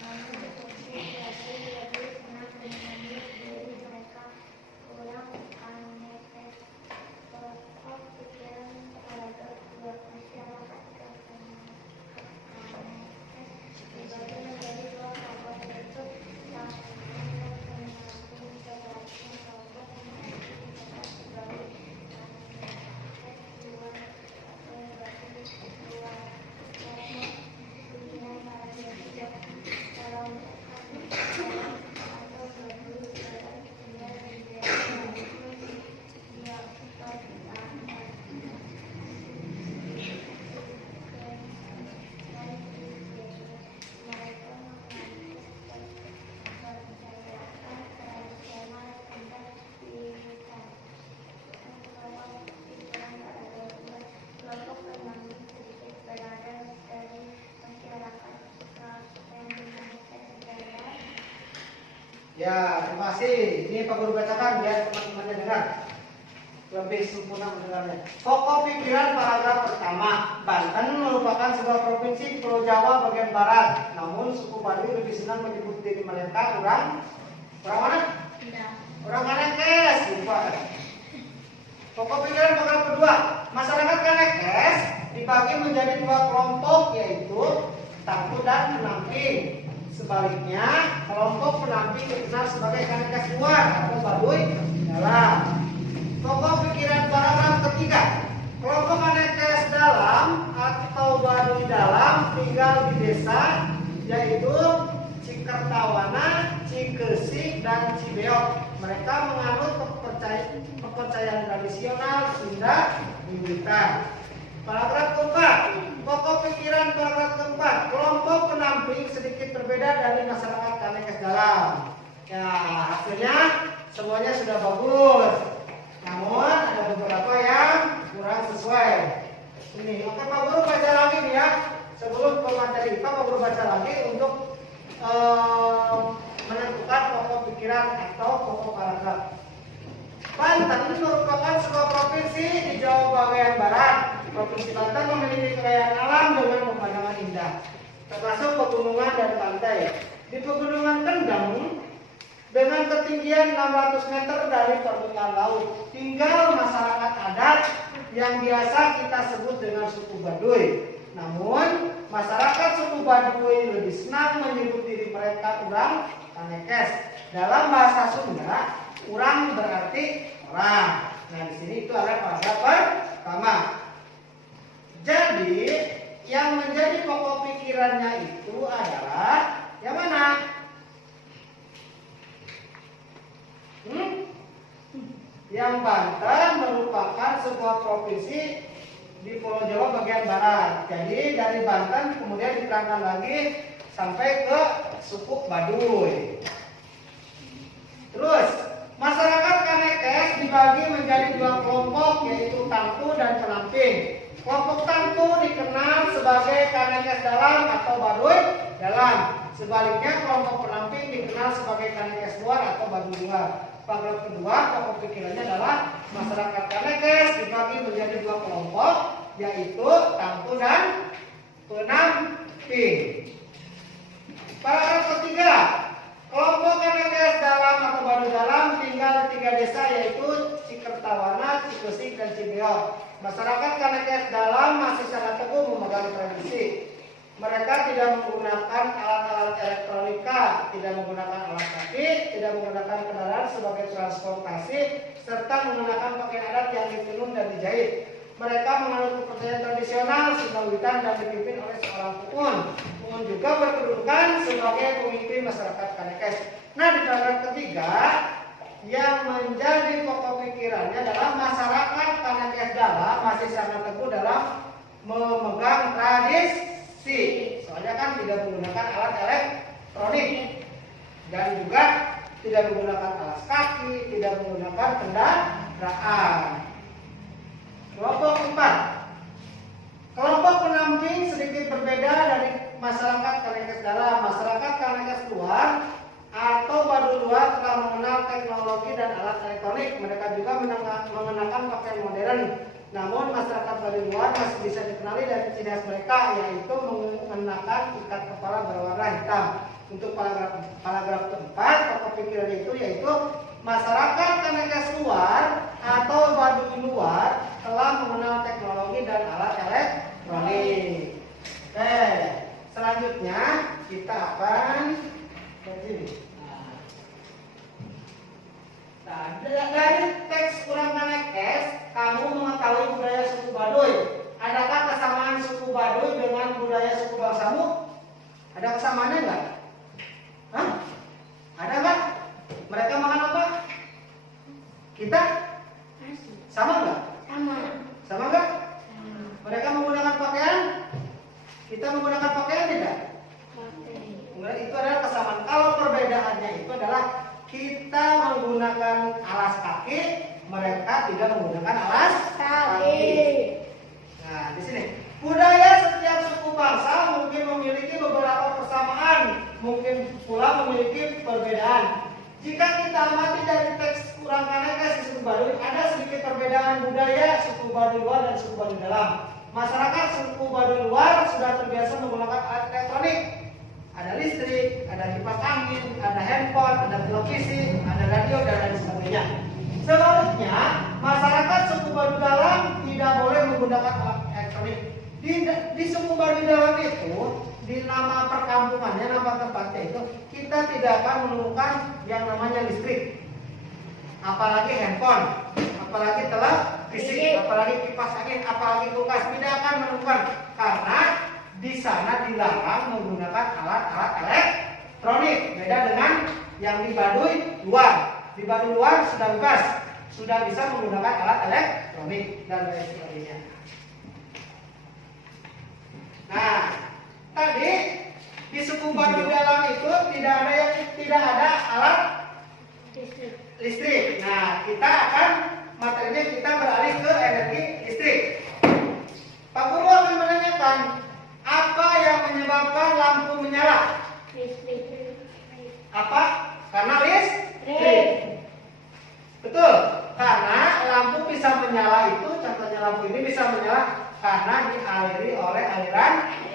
Namun berfungsi sebagai lebih senang menyambut diri mereka orang Kanekes. Pokok pikiran paragraf 2. Masyarakat Kanekes dibagi menjadi dua kelompok, yaitu Tangku dan Penamping. Sebaliknya kelompok Penamping dikenal sebagai Ya, terima kasih. Ini Pak Guru bacakan biar teman-temannya dengar. Lebih sempurna mendengarnya. Pokok pikiran paragraf pertama, Banten merupakan sebuah provinsi di Pulau Jawa bagian barat. Namun suku Baduy lebih senang menyebut diri mereka orang mana? Orang Kanekes. Pokok pikiran paragraf kedua, masyarakat Kanekes dibagi menjadi dua kelompok, yaitu Tangku dan Penamping. Sebaliknya, kelompok Penamping dikenal sebagai Kanekes luar atau Baduy dalam. Pokok pikiran paragraf ketiga, kelompok Kanekes dalam atau Baduy dalam tinggal di desa, yaitu Cikertawana, Cikesik, dan Cibeok. Mereka menganut kepercayaan tradisional Sunda Wiwitan. Paragraf keempat, pokok pikiran paragraf keempat, kelompok Penamping sedikit berbeda dari masyarakat Kanekes dalam. Ya, hasilnya semuanya sudah bagus. Namun ada beberapa yang kurang sesuai. Ini, oke Pak Guru baca lagi nih ya. Sebelum ke materi Pak Guru baca lagi untuk menentukan pokok pikiran atau pokok paragraf. Banten merupakan sebuah provinsi di Jawa bagian barat. Provinsi Banten memiliki kekayaan alam dengan pemandangan indah, termasuk pegunungan dan pantai. Di Pegunungan Kendeng dengan ketinggian 600 meter dari permukaan laut, tinggal masyarakat adat yang biasa kita sebut dengan suku Baduy. Namun, masyarakat suku Baduy lebih senang menyebut diri mereka orang Kanekes. Dalam bahasa Sunda, urang berarti orang. Nah, di sini itu adalah paragraf pertama. Jadi, yang menjadi pokok pikirannya itu adalah yang mana? Yang Banten merupakan sebuah provinsi di Pulau Jawa bagian barat. Jadi dari Banten kemudian diterangkan lagi sampai ke suku Baduy. Terus masyarakat Kanekes dibagi menjadi dua kelompok, yaitu Tangku dan Penamping. Kelompok Tangku dikenal sebagai Kanekes dalam atau Baduy dalam. Sebaliknya kelompok Penamping dikenal sebagai Kanekes luar atau Baduy luar. Paragraf kedua, pokok pikirannya adalah masyarakat Kanekes dibagi menjadi dua kelompok, yaitu Tangku dan Penamping. Paragraf ketiga, Kelompok KNKS dalam atau baduy dalam tinggal di 3 desa yaitu Cikertawana, Cikesik, dan Cibeok. Masyarakat KNKS dalam masih sangat teguh memegang tradisi. Mereka tidak menggunakan alat-alat elektronika, tidak menggunakan alat kaki, tidak menggunakan kendaraan sebagai transportasi, serta menggunakan pakaian adat yang ditenun dan dijahit. Mereka menganut kepercayaan tradisional, Sundawitan, dan dipimpin oleh seorang puun. Puun juga berkedudukan sebagai pemimpin masyarakat KNKS. Nah, di paragraf ketiga, yang menjadi pokok pikirannya adalah masyarakat KNKS dalam masih sangat teguh dalam memegang tradisi. Soalnya kan tidak menggunakan alat elektronik dan juga tidak menggunakan alas kaki, tidak menggunakan kendaraan. Kelompok 4. Kelompok pendamping sedikit berbeda dari masyarakat KNKS dalam. Masyarakat KNKS luar atau baduy luar telah mengenal teknologi dan alat elektronik. Mereka juga mengenakan pakaian modern. Namun masyarakat baduy luar masih bisa dikenali dari ciri khas mereka, yaitu mengenakan ikat kepala berwarna hitam. Untuk paragraf keempat, pokok pikiran itu yaitu masyarakat KNKS luar atau baduy luar telah mengenal teknologi dan alat elektronik. Oke, selanjutnya kita akan dari teks Kurang KNKS, kamu mengetahui budaya suku Baduy. Adakah kesamaan suku Baduy dengan budaya suku bangsamu? Ada kesamaannya enggak? Hah? Ada enggak? Mereka makan apa? Kita? Sama enggak? Sama enggak? Mereka menggunakan pakaian? Kita menggunakan pakaian tidak? Itu adalah kesamaan. Kalau perbedaannya itu adalah kita menggunakan alas kaki, mereka tidak menggunakan alas kaki. Nah, di sini budaya setiap suku bangsa mungkin memiliki beberapa persamaan, mungkin pula memiliki perbedaan. Jika kita amati dari teks Kurang KNKS di suku Baduy, ada sedikit perbedaan budaya suku Baduy luar dan suku Baduy dalam. Masyarakat suku Baduy luar sudah terbiasa menggunakan alat elektronik. Ada listrik, ada kipas angin, ada handphone, ada televisi, ada radio, dan lain sebagainya. Sebaliknya, masyarakat suku Baduy dalam tidak boleh menggunakan alat elektronik. Di suku Baduy dalam itu, di nama perkampungannya, nama tempatnya itu, kita tidak akan menemukan yang namanya listrik, apalagi handphone, apalagi televisi, apalagi kipas angin, apalagi kulkas, tidak akan menemukan, karena di sana dilarang menggunakan alat-alat elektronik. Beda dengan yang di Baduy luar. Di Baduy luar sudah bebas, sudah bisa menggunakan alat elektronik dan lain sebagainya. Nah, tadi di suku Baduy dalam itu tidak ada alat listrik. Nah, kita akan materinya kita beralih ke energi listrik. Pak Guru akan menanyakan, apa yang menyebabkan lampu menyala? Listrik. Apa? Karena listrik. Betul. Karena lampu bisa menyala itu, contohnya lampu ini bisa menyala karena dialiri oleh aliran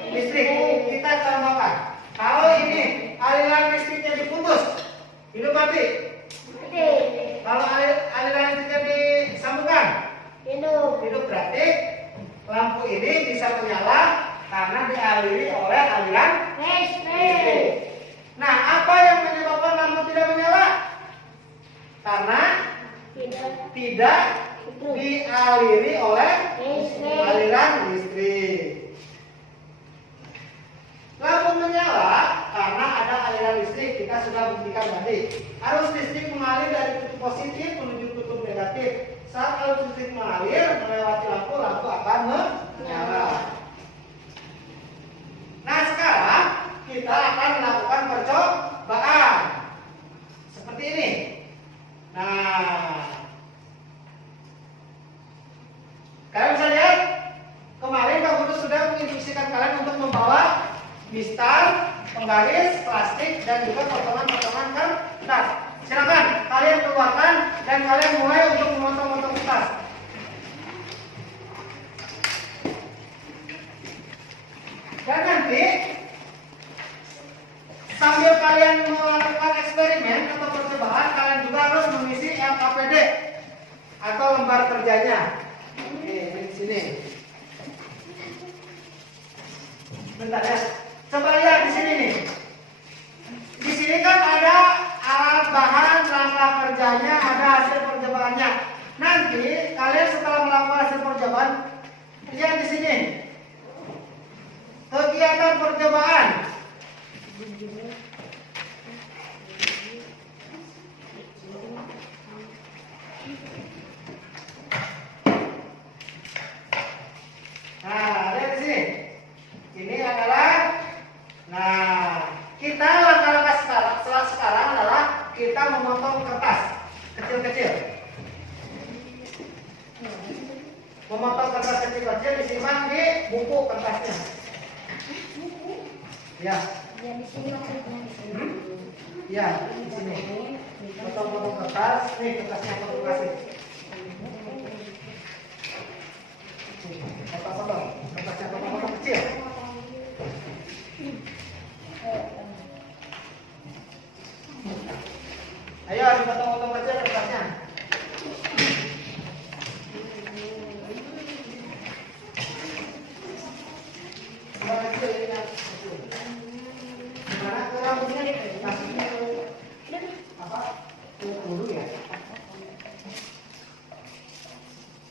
listrik. Kita contohkan. Kalau ini aliran listriknya diputus, hidup mati. Kalau aliran listriknya disambungkan, hidup. Berarti lampu ini bisa menyala karena dialiri oleh aliran listrik. Nah, apa yang menyebabkan lampu tidak menyala? Karena tidak dialiri oleh aliran listrik. Lampu menyala karena ada aliran listrik. Kita sudah buktikan tadi. Arus listrik mengalir dari kutub positif menuju kutub negatif. Saat arus listrik mengalir melewati lampu, lampu akan menyala. Nah, sekarang kita akan melakukan percobaan seperti ini. Nah, kalian bisa lihat kemarin Pak Guru sudah menginstruksikan kalian untuk membawa mistar, penggaris, plastik, dan juga potongan-potongan kertas. Silakan kalian keluarkan dan kalian mulai untuk memotong-motong kertas. Dan nanti sambil kalian melakukan eksperimen eksperimen atau percobaan kalian juga harus mengisi LKPD atau lembar kerjanya. Oke, di sini. Bentar ya. Coba lihat di sini nih. Di sini kan ada alat bahan, langkah kerjanya, ada hasil percobaannya. Nanti kalian setelah melakukan hasil percobaan, lihat di sini. Kegiatan percobaan. Nah, lihat di sini. Ini adalah, nah, kita langkah-langkah sekarang adalah kita memotong kertas kecil-kecil. Memotong kertas kecil-kecil disimpan di buku kertasnya. Ya. Ya di sini maksudnya di sini. Ya, di sini. Potong-potong kertas, nih kertasnya aku kasih. Potong-potong, kertasnya potong-potong kecil. Ayo dipotong-potong kecil kertasnya. Kecil ini ya. Gimana kerambutnya? Apa? Dulu ya.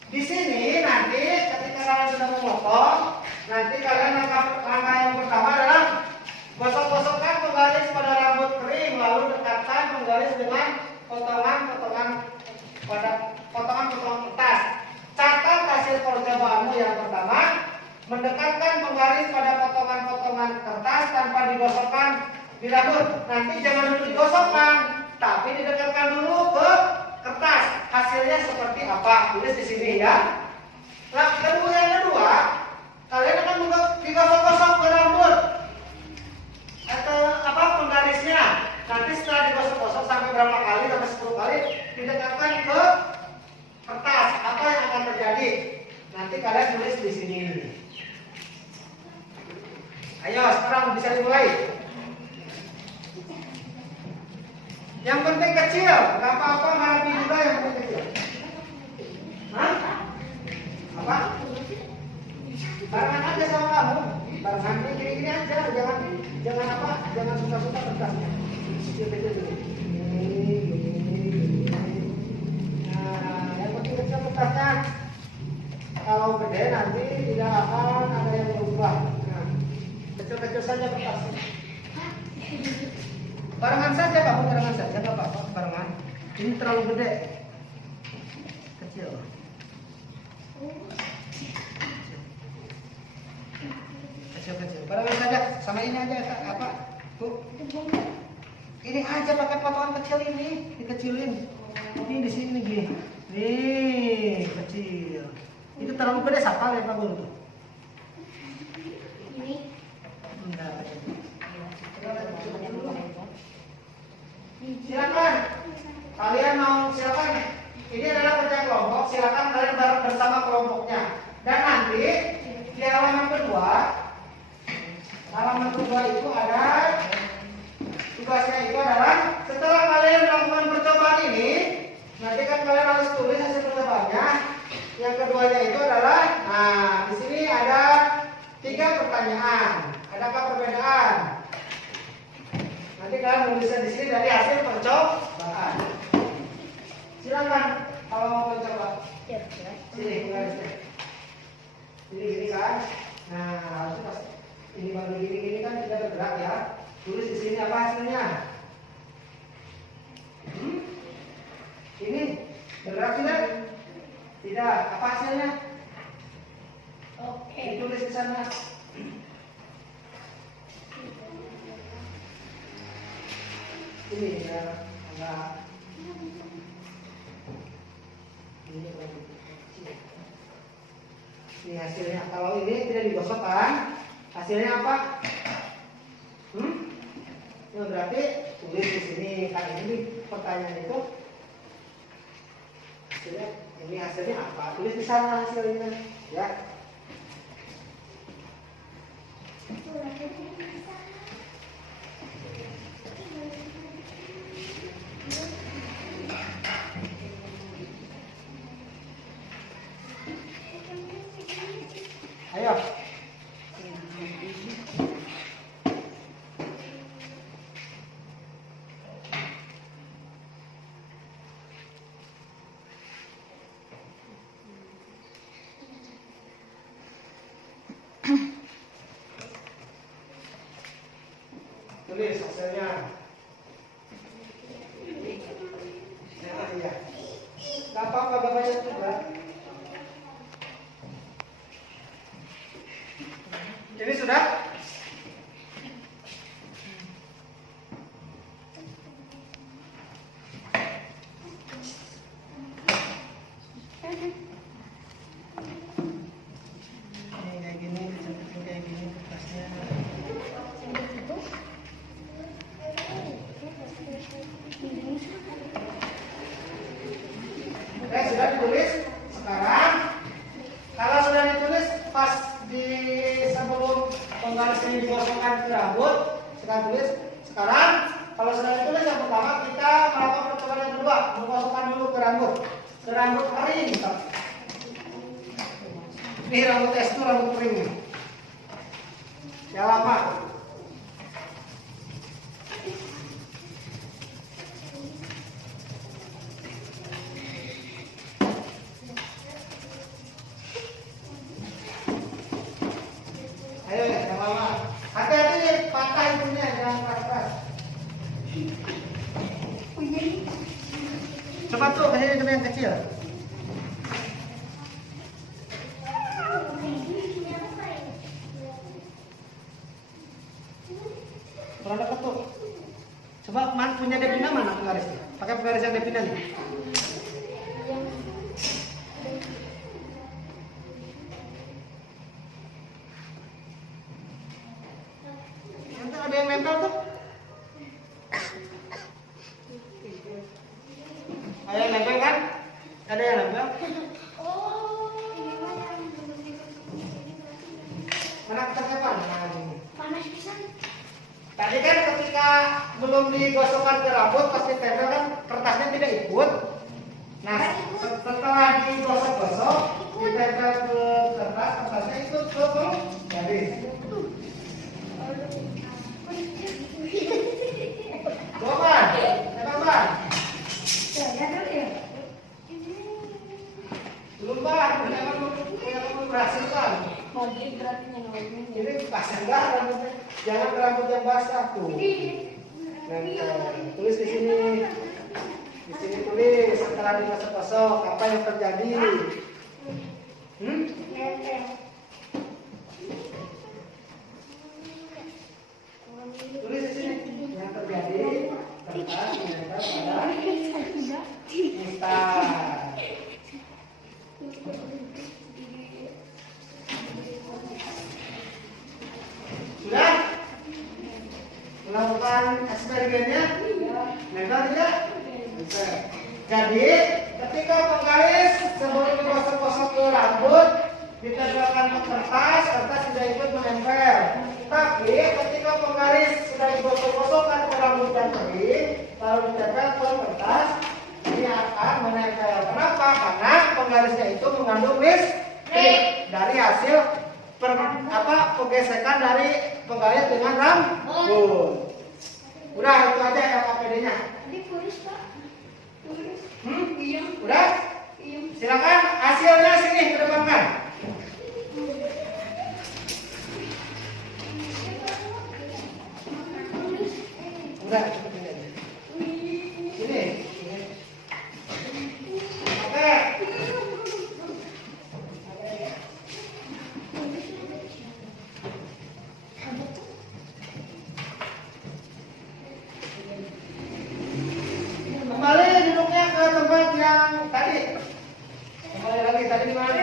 Di sini nanti ketika kalian sudah memotong, nanti kalian langkah yang pertama adalah gosok-gosokkan penggaris pada rambut kering, lalu dekatkan penggaris dengan potongan-potongan kertas. Catat hasil percobaanmu yang pertama, mendekatkan penggaris pada potongan-potongan kertas tanpa digosokkan di rambut. Nanti jangan dulu digosokkan, tapi didekatkan dulu ke kertas. Hasilnya seperti apa? Tulis di sini ya. Nah, yang kedua, kalian akan digosok-gosok ke rambut atau apa penggarisnya. Nanti setelah digosok-gosok sampai berapa kali, sampai 10 kali, didekatkan ke kertas. Apa yang akan terjadi? Nanti kalian tulis di sini. Ayo, sekarang bisa dimulai. Yang penting kecil, nggak apa-apa rapi juga, yang penting kecil. Hah? Apa? Barengan aja sama kamu, barengan gini-gini aja, jangan apa, jangan suka-suka kertasnya. Kecil-kecil dulu. Nah, yang penting kecil kertasnya. Kalau gede nanti tidak akan ada yang berubah. Nah, kecil-kecil saja kertasnya. Barengan saja kamu, barengan saja, nggak apa-apa, barengan. Ini terlalu gede, kecil. Kecil-kecil, barengan saja, sama ini aja, apa? Tuh, ini aja pakai potongan kecil ini, dikecilin. Ini di sini gini, nih kecil. Itu terlalu gede, siapa yang kamu itu? Ini. Enggak. Silakan, kalian mau silakan. Ini adalah kerja kelompok. Silakan kalian bersama kelompoknya. Dan nanti di halaman kedua itu ada tugasnya itu adalah setelah kalian melakukan percobaan ini, nanti kan kalian harus tulis hasil percobaannya. Yang keduanya itu adalah, nah di sini ada 3 pertanyaan. Adakah perbedaan? Nanti kalian menulisnya di sini dari hasil percobaan. Silakan kalau mau mencoba. Sini, gini kan. Nah, harusnya pas ini baru gini kan tidak bergerak ya. Tulis di sini apa hasilnya? Ini bergerak tidak? Tidak. Apa hasilnya? Oke. Ditulis di sana. Ini ya, enggak. Ini hasilnya. Kalau ini tidak digosokkan, hasilnya apa? Ya, berarti tulis di sini. Kan ini pertanyaan itu hasilnya. Ini hasilnya apa? Tulis di sana hasilnya, ya. Ayo. Tulis hasilnya. Iya. Gampang Bapak baca juga. Ini sudah? Ini kayak gini, dicantumin kayak gini kertasnya. Oke, sudah ditulis. Sekarang, kalau sudah ditulis pas di sebelum penggaris ini digosokkan ke rambut, sekarang tulis. Sekarang, kalau sudah ditulis yang pertama kita melakukan percobaan yang kedua, menggosokkan dulu ke rambut kering. Ini rambut es itu rambut kering. Yang lama. Ayo ya, yang lama. Hati-hati patah itunya, jangan keras-keras. Coba tuh, kasih yang kecil. Kurang dekat tuh. Coba punya Devina mana penggarisnya? Pakai penggaris yang Devina nih. Nanti ada yang nempel tuh. Ada yang nempel kan? Ada yang nempel? Mana kecapean? Panas pisan. Tadi kan ketika belum digosokkan ke rambut pasti tempel kan kertasnya tidak ikut. Nah setelah digosok-gosok ditempel ke kertas, kertasnya ikut ke garis. Coba, coba. Belum bang, punya kamu berhasil kan? Ini basah enggak rambutnya? Jangan ke rambut yang basah tuh. Tulis di sini. Di sini tulis setelah digosok-gosok apa yang terjadi. Tulis di sini yang terjadi kertas menempel pada instan. Sudah? Melakukan eksperimennya? Nempel tidak? Bisa. Jadi, ketika penggaris sebelum digosok-gosok ke rambut, ditempelkan ke kertas, kertas tidak ikut menempel. Tapi, ketika penggaris sudah digosok-gosokkan ke rambut dan kering, lalu ditempel ke kertas, ini akan menempel. Kenapa? Karena penggarisnya itu mengandung listrik dari hasil penggesekan dari penggaris dengan rambut. Udah itu aja ya KPD-nya. Udah? Silakan hasilnya sini ke depan kan. Udah cukup ini aja. Sini. Oke. Kembali duduknya ke tempat yang tadi. Kembali lagi tadi di mana?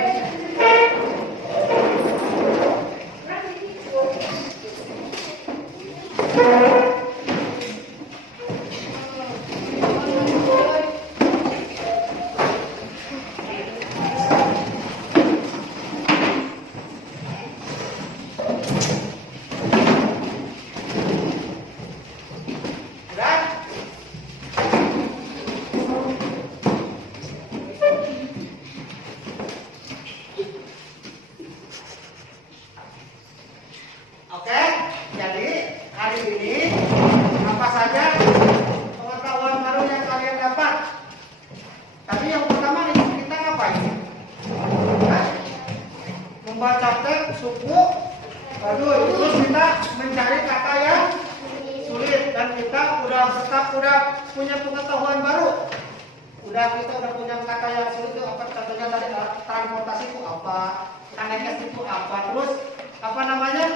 Oke, jadi hari ini apa saja pengetahuan baru yang kalian dapat? Tapi yang pertama nih, kita ngapain? Hah? Membaca teks, suku, terus kita mencari kata yang sulit dan kita udah punya pengetahuan baru. Kita udah punya kata yang sulit itu apa? Contohnya tadi transportasi itu apa? KNS itu apa? Terus apa namanya?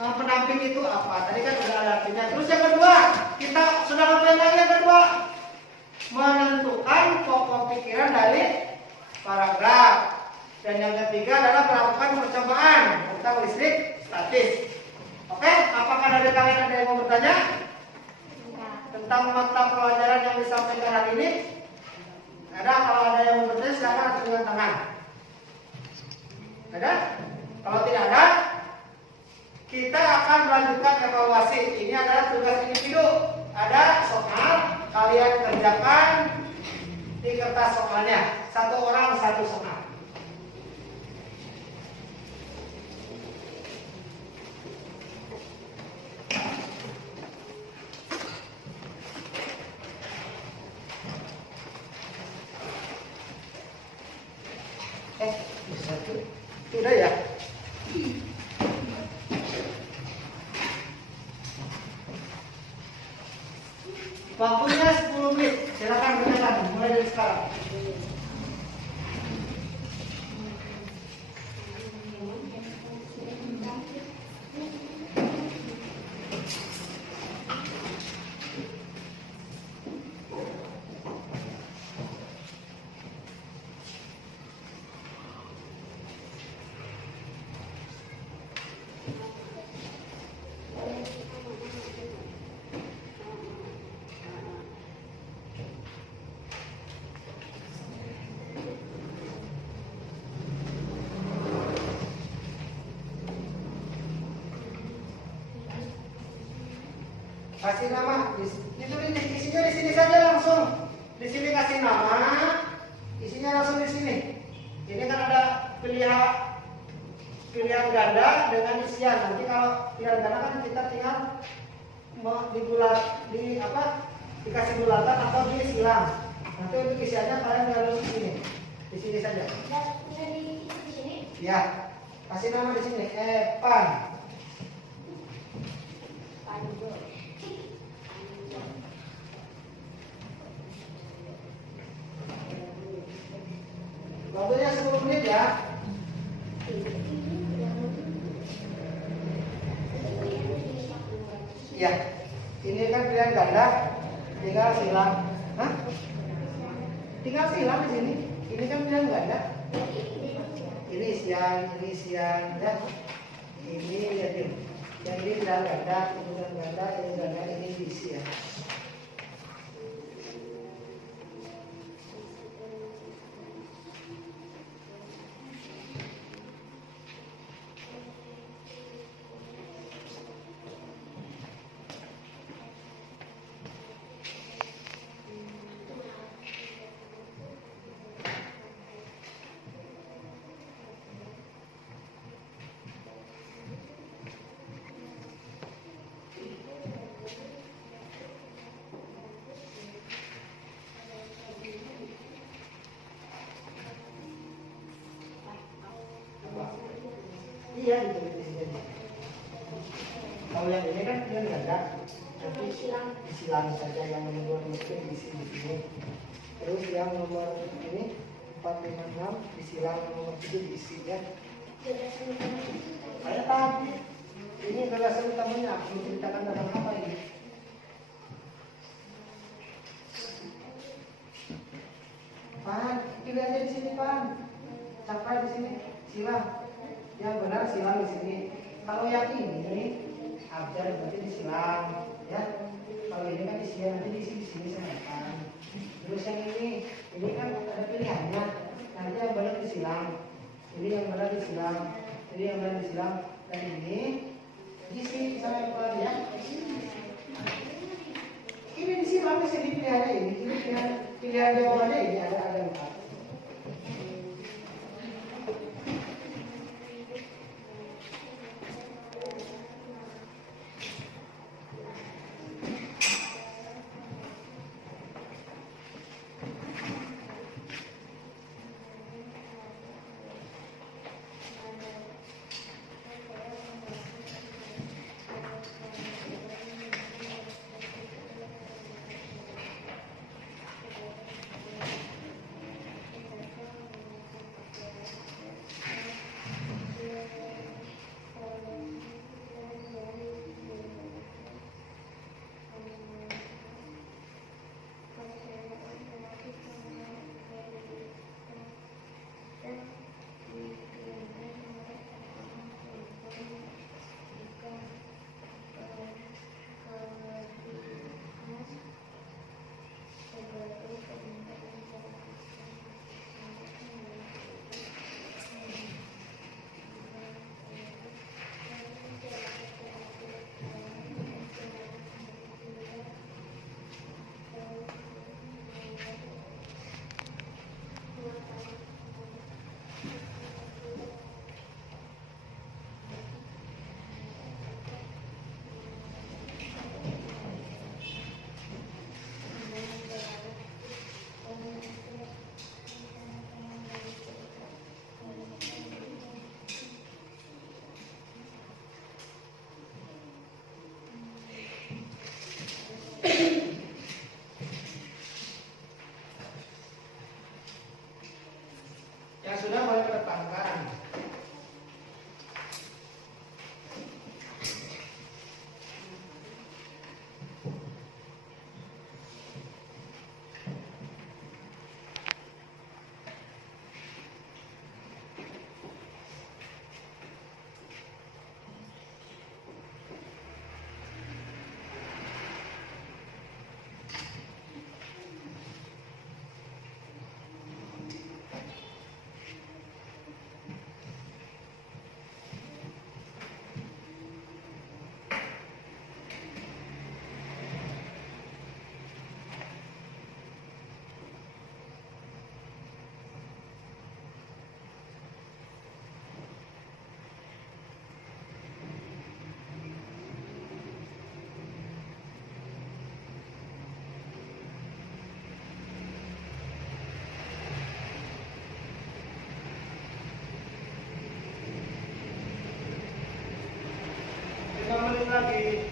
Pendamping itu apa? Tadi kan udah ada artinya. Terus yang kedua, kita sudah ngapain lagi yang kedua? Menentukan pokok pikiran dari paragraf. Dan yang ketiga adalah melakukan percobaan tentang listrik statis. Oke, apakah dari kalian ada yang mau bertanya tentang mata pelajaran yang disampaikan hari ini? Ada? Kalau ada yang mau bertanya silakan acungkan tangan. Ada? Kalau tidak ada, kita akan melanjutkan evaluasi. Ini adalah tugas individu. Ada soal, kalian kerjakan di kertas soalnya. Satu orang satu soal. Bisa tuh. Sudah ya? Waktunya 10 menit. Silakan berjalan mulai dari sekarang. Kasih nama, isinya di sini saja langsung. Di sini kasih nama, isinya langsung di sini. Ini kan ada pilihan ganda dengan isian. Nanti kalau pilihan ganda kan kita tinggal dikasih bulatan atau disilang. Nanti untuk isiannya kalian harus di sini. Di sini saja. Di sini. Ya, kasih nama di sini. Evan. Waktunya 10 menit ya. Ya, ini kan pilihan ganda. Tinggal silang. Hah? Tinggal silang di sini. Ini kan pilihan ganda. Ini isian, ya. Ini lihatin. Yang ini pilihan ganda, ini isi ya. Iya, ditulis di sini. Kalau yang ini kan dia nggak ada, nanti disilang saja yang nomor mungkin di sini. Terus yang nomor ini 456 disilang nomor 7 diisi ya. Saya tahu. Ini gagasan utamanya. Menceritakan tentang apa ini? Pan, pilih aja di sini Pan. Capai di sini, silang. Yang benar silang di sini. Kalau yang ini abjad berarti disilang, ya. Kalau ini kan isian nanti diisi di sini sama kan. Terus yang ini kan ada pilihannya. Nanti yang benar disilang. Ini yang benar disilang. Ini yang benar disilang. Dan ini diisi sama apa ya? Ini disilang di sini pilihannya ini. Ini pilihan jawabannya ini ada 4. lagi.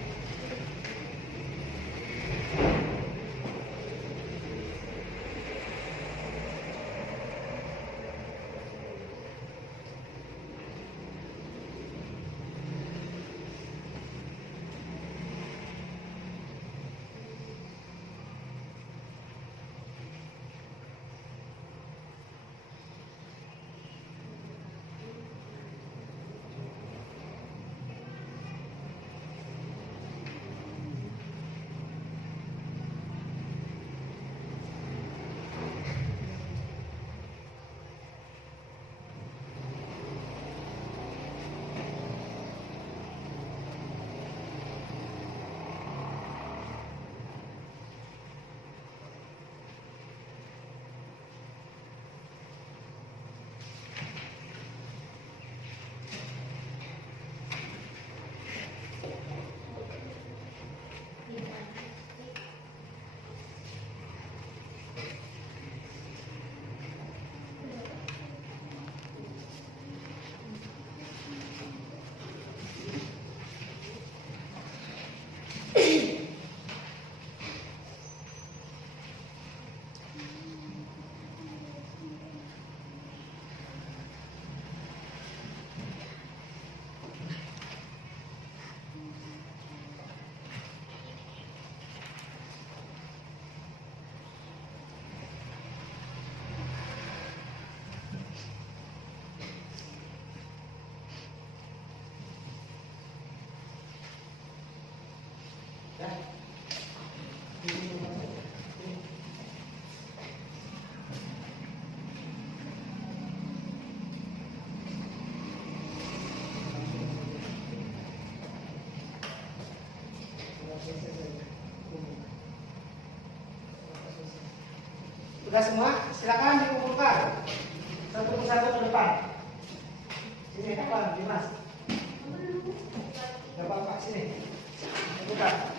Sudah semua? Silakan dikumpulkan satu persatu ke depan. Sini depan, Dimas. Gak apa-apa, sini. Kumpulkan.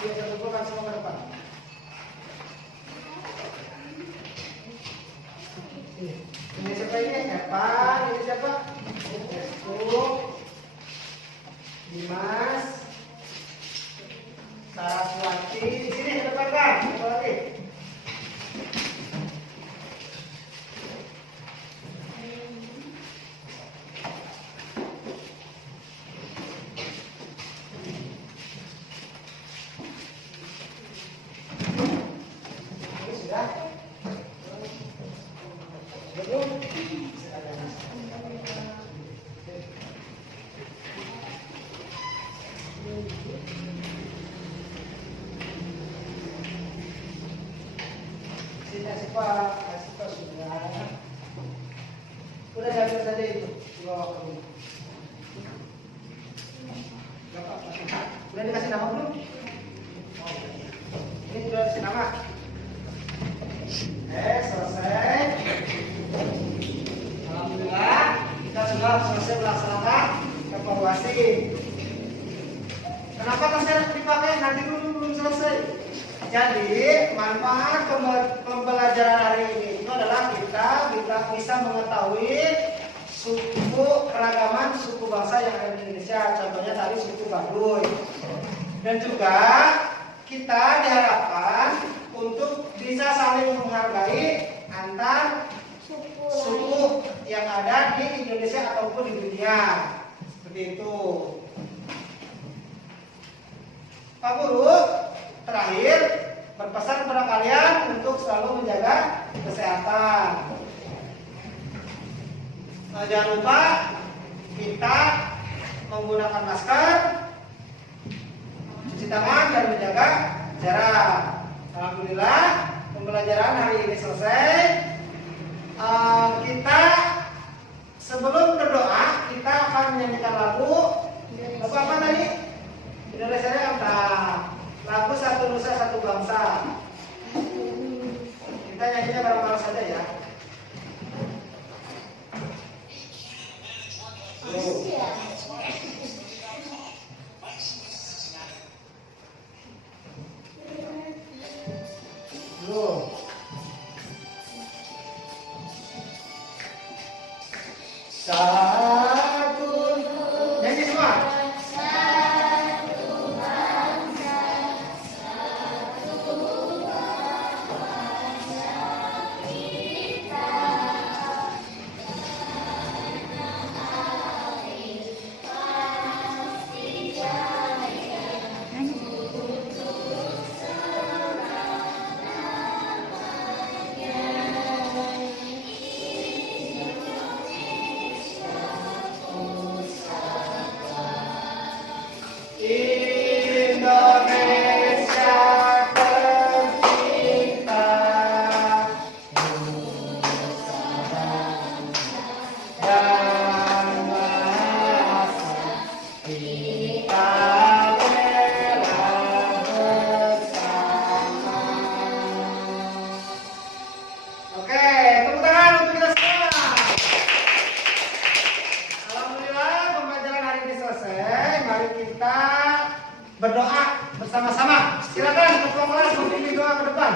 Sini kumpulkan semua ke depan. Sini. Ini siapa ini? Evan. Ini siapa? Estu. Dimas. Saraswati. Di sini ke depan kan? Coba lagi. Kasih Pak sudah. Udah ambil saja itu di bawah kamu. Gak apa-apa. Udah dikasih nama belum? Oh, ini sudah dikasih nama. Selesai. Alhamdulillah kita sudah selesai melaksanakan evaluasi. Kenapa tasnya dipakai? Nanti dulu belum selesai. Jadi manfaat pembelajaran hari ini itu adalah kita bisa mengetahui suku keragaman suku bangsa yang ada di Indonesia. Contohnya tadi suku Baduy. Dan juga kita diharapkan untuk bisa saling menghargai antar suku yang ada di Indonesia ataupun di dunia. Seperti itu. Pak Guru, terakhir berpesan kepada kalian untuk selalu menjaga kesehatan. Jangan lupa kita menggunakan masker, cuci tangan dan menjaga jarak. Alhamdulillah pembelajaran hari ini selesai. Kita sebelum berdoa kita akan menyanyikan lagu. Lagu apa tadi? Indonesia apa? Lagu Satu Nusa Satu Bangsa. Kita nyanyinya bareng-bareng saja ya. Satu. Nyanyi semua. berdoa bersama-sama. Silakan ketua kelas memimpin doa ke depan.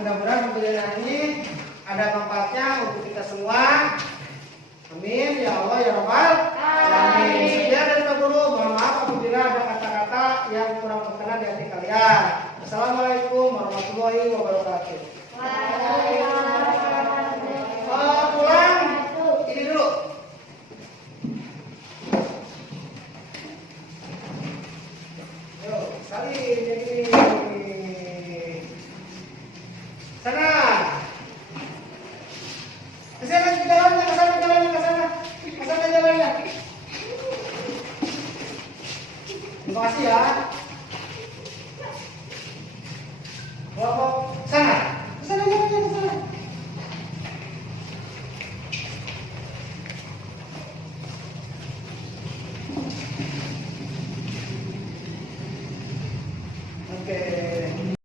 Mudah-mudahan pembelajaran ini ada manfaatnya untuk kita semua. Amin ya Allah ya Rabbal alamin. Sekian dari Pak Guru. Mohon maaf apabila ada kata-kata yang kurang berkenan di hati kalian. Assalamualaikum warahmatullahi wabarakatuh. Pulang ini dulu. Yuk, salin jadi sana. Kesana jalannya, kesana jalannya, kesana jalannya. Terima kasih ya. Bapak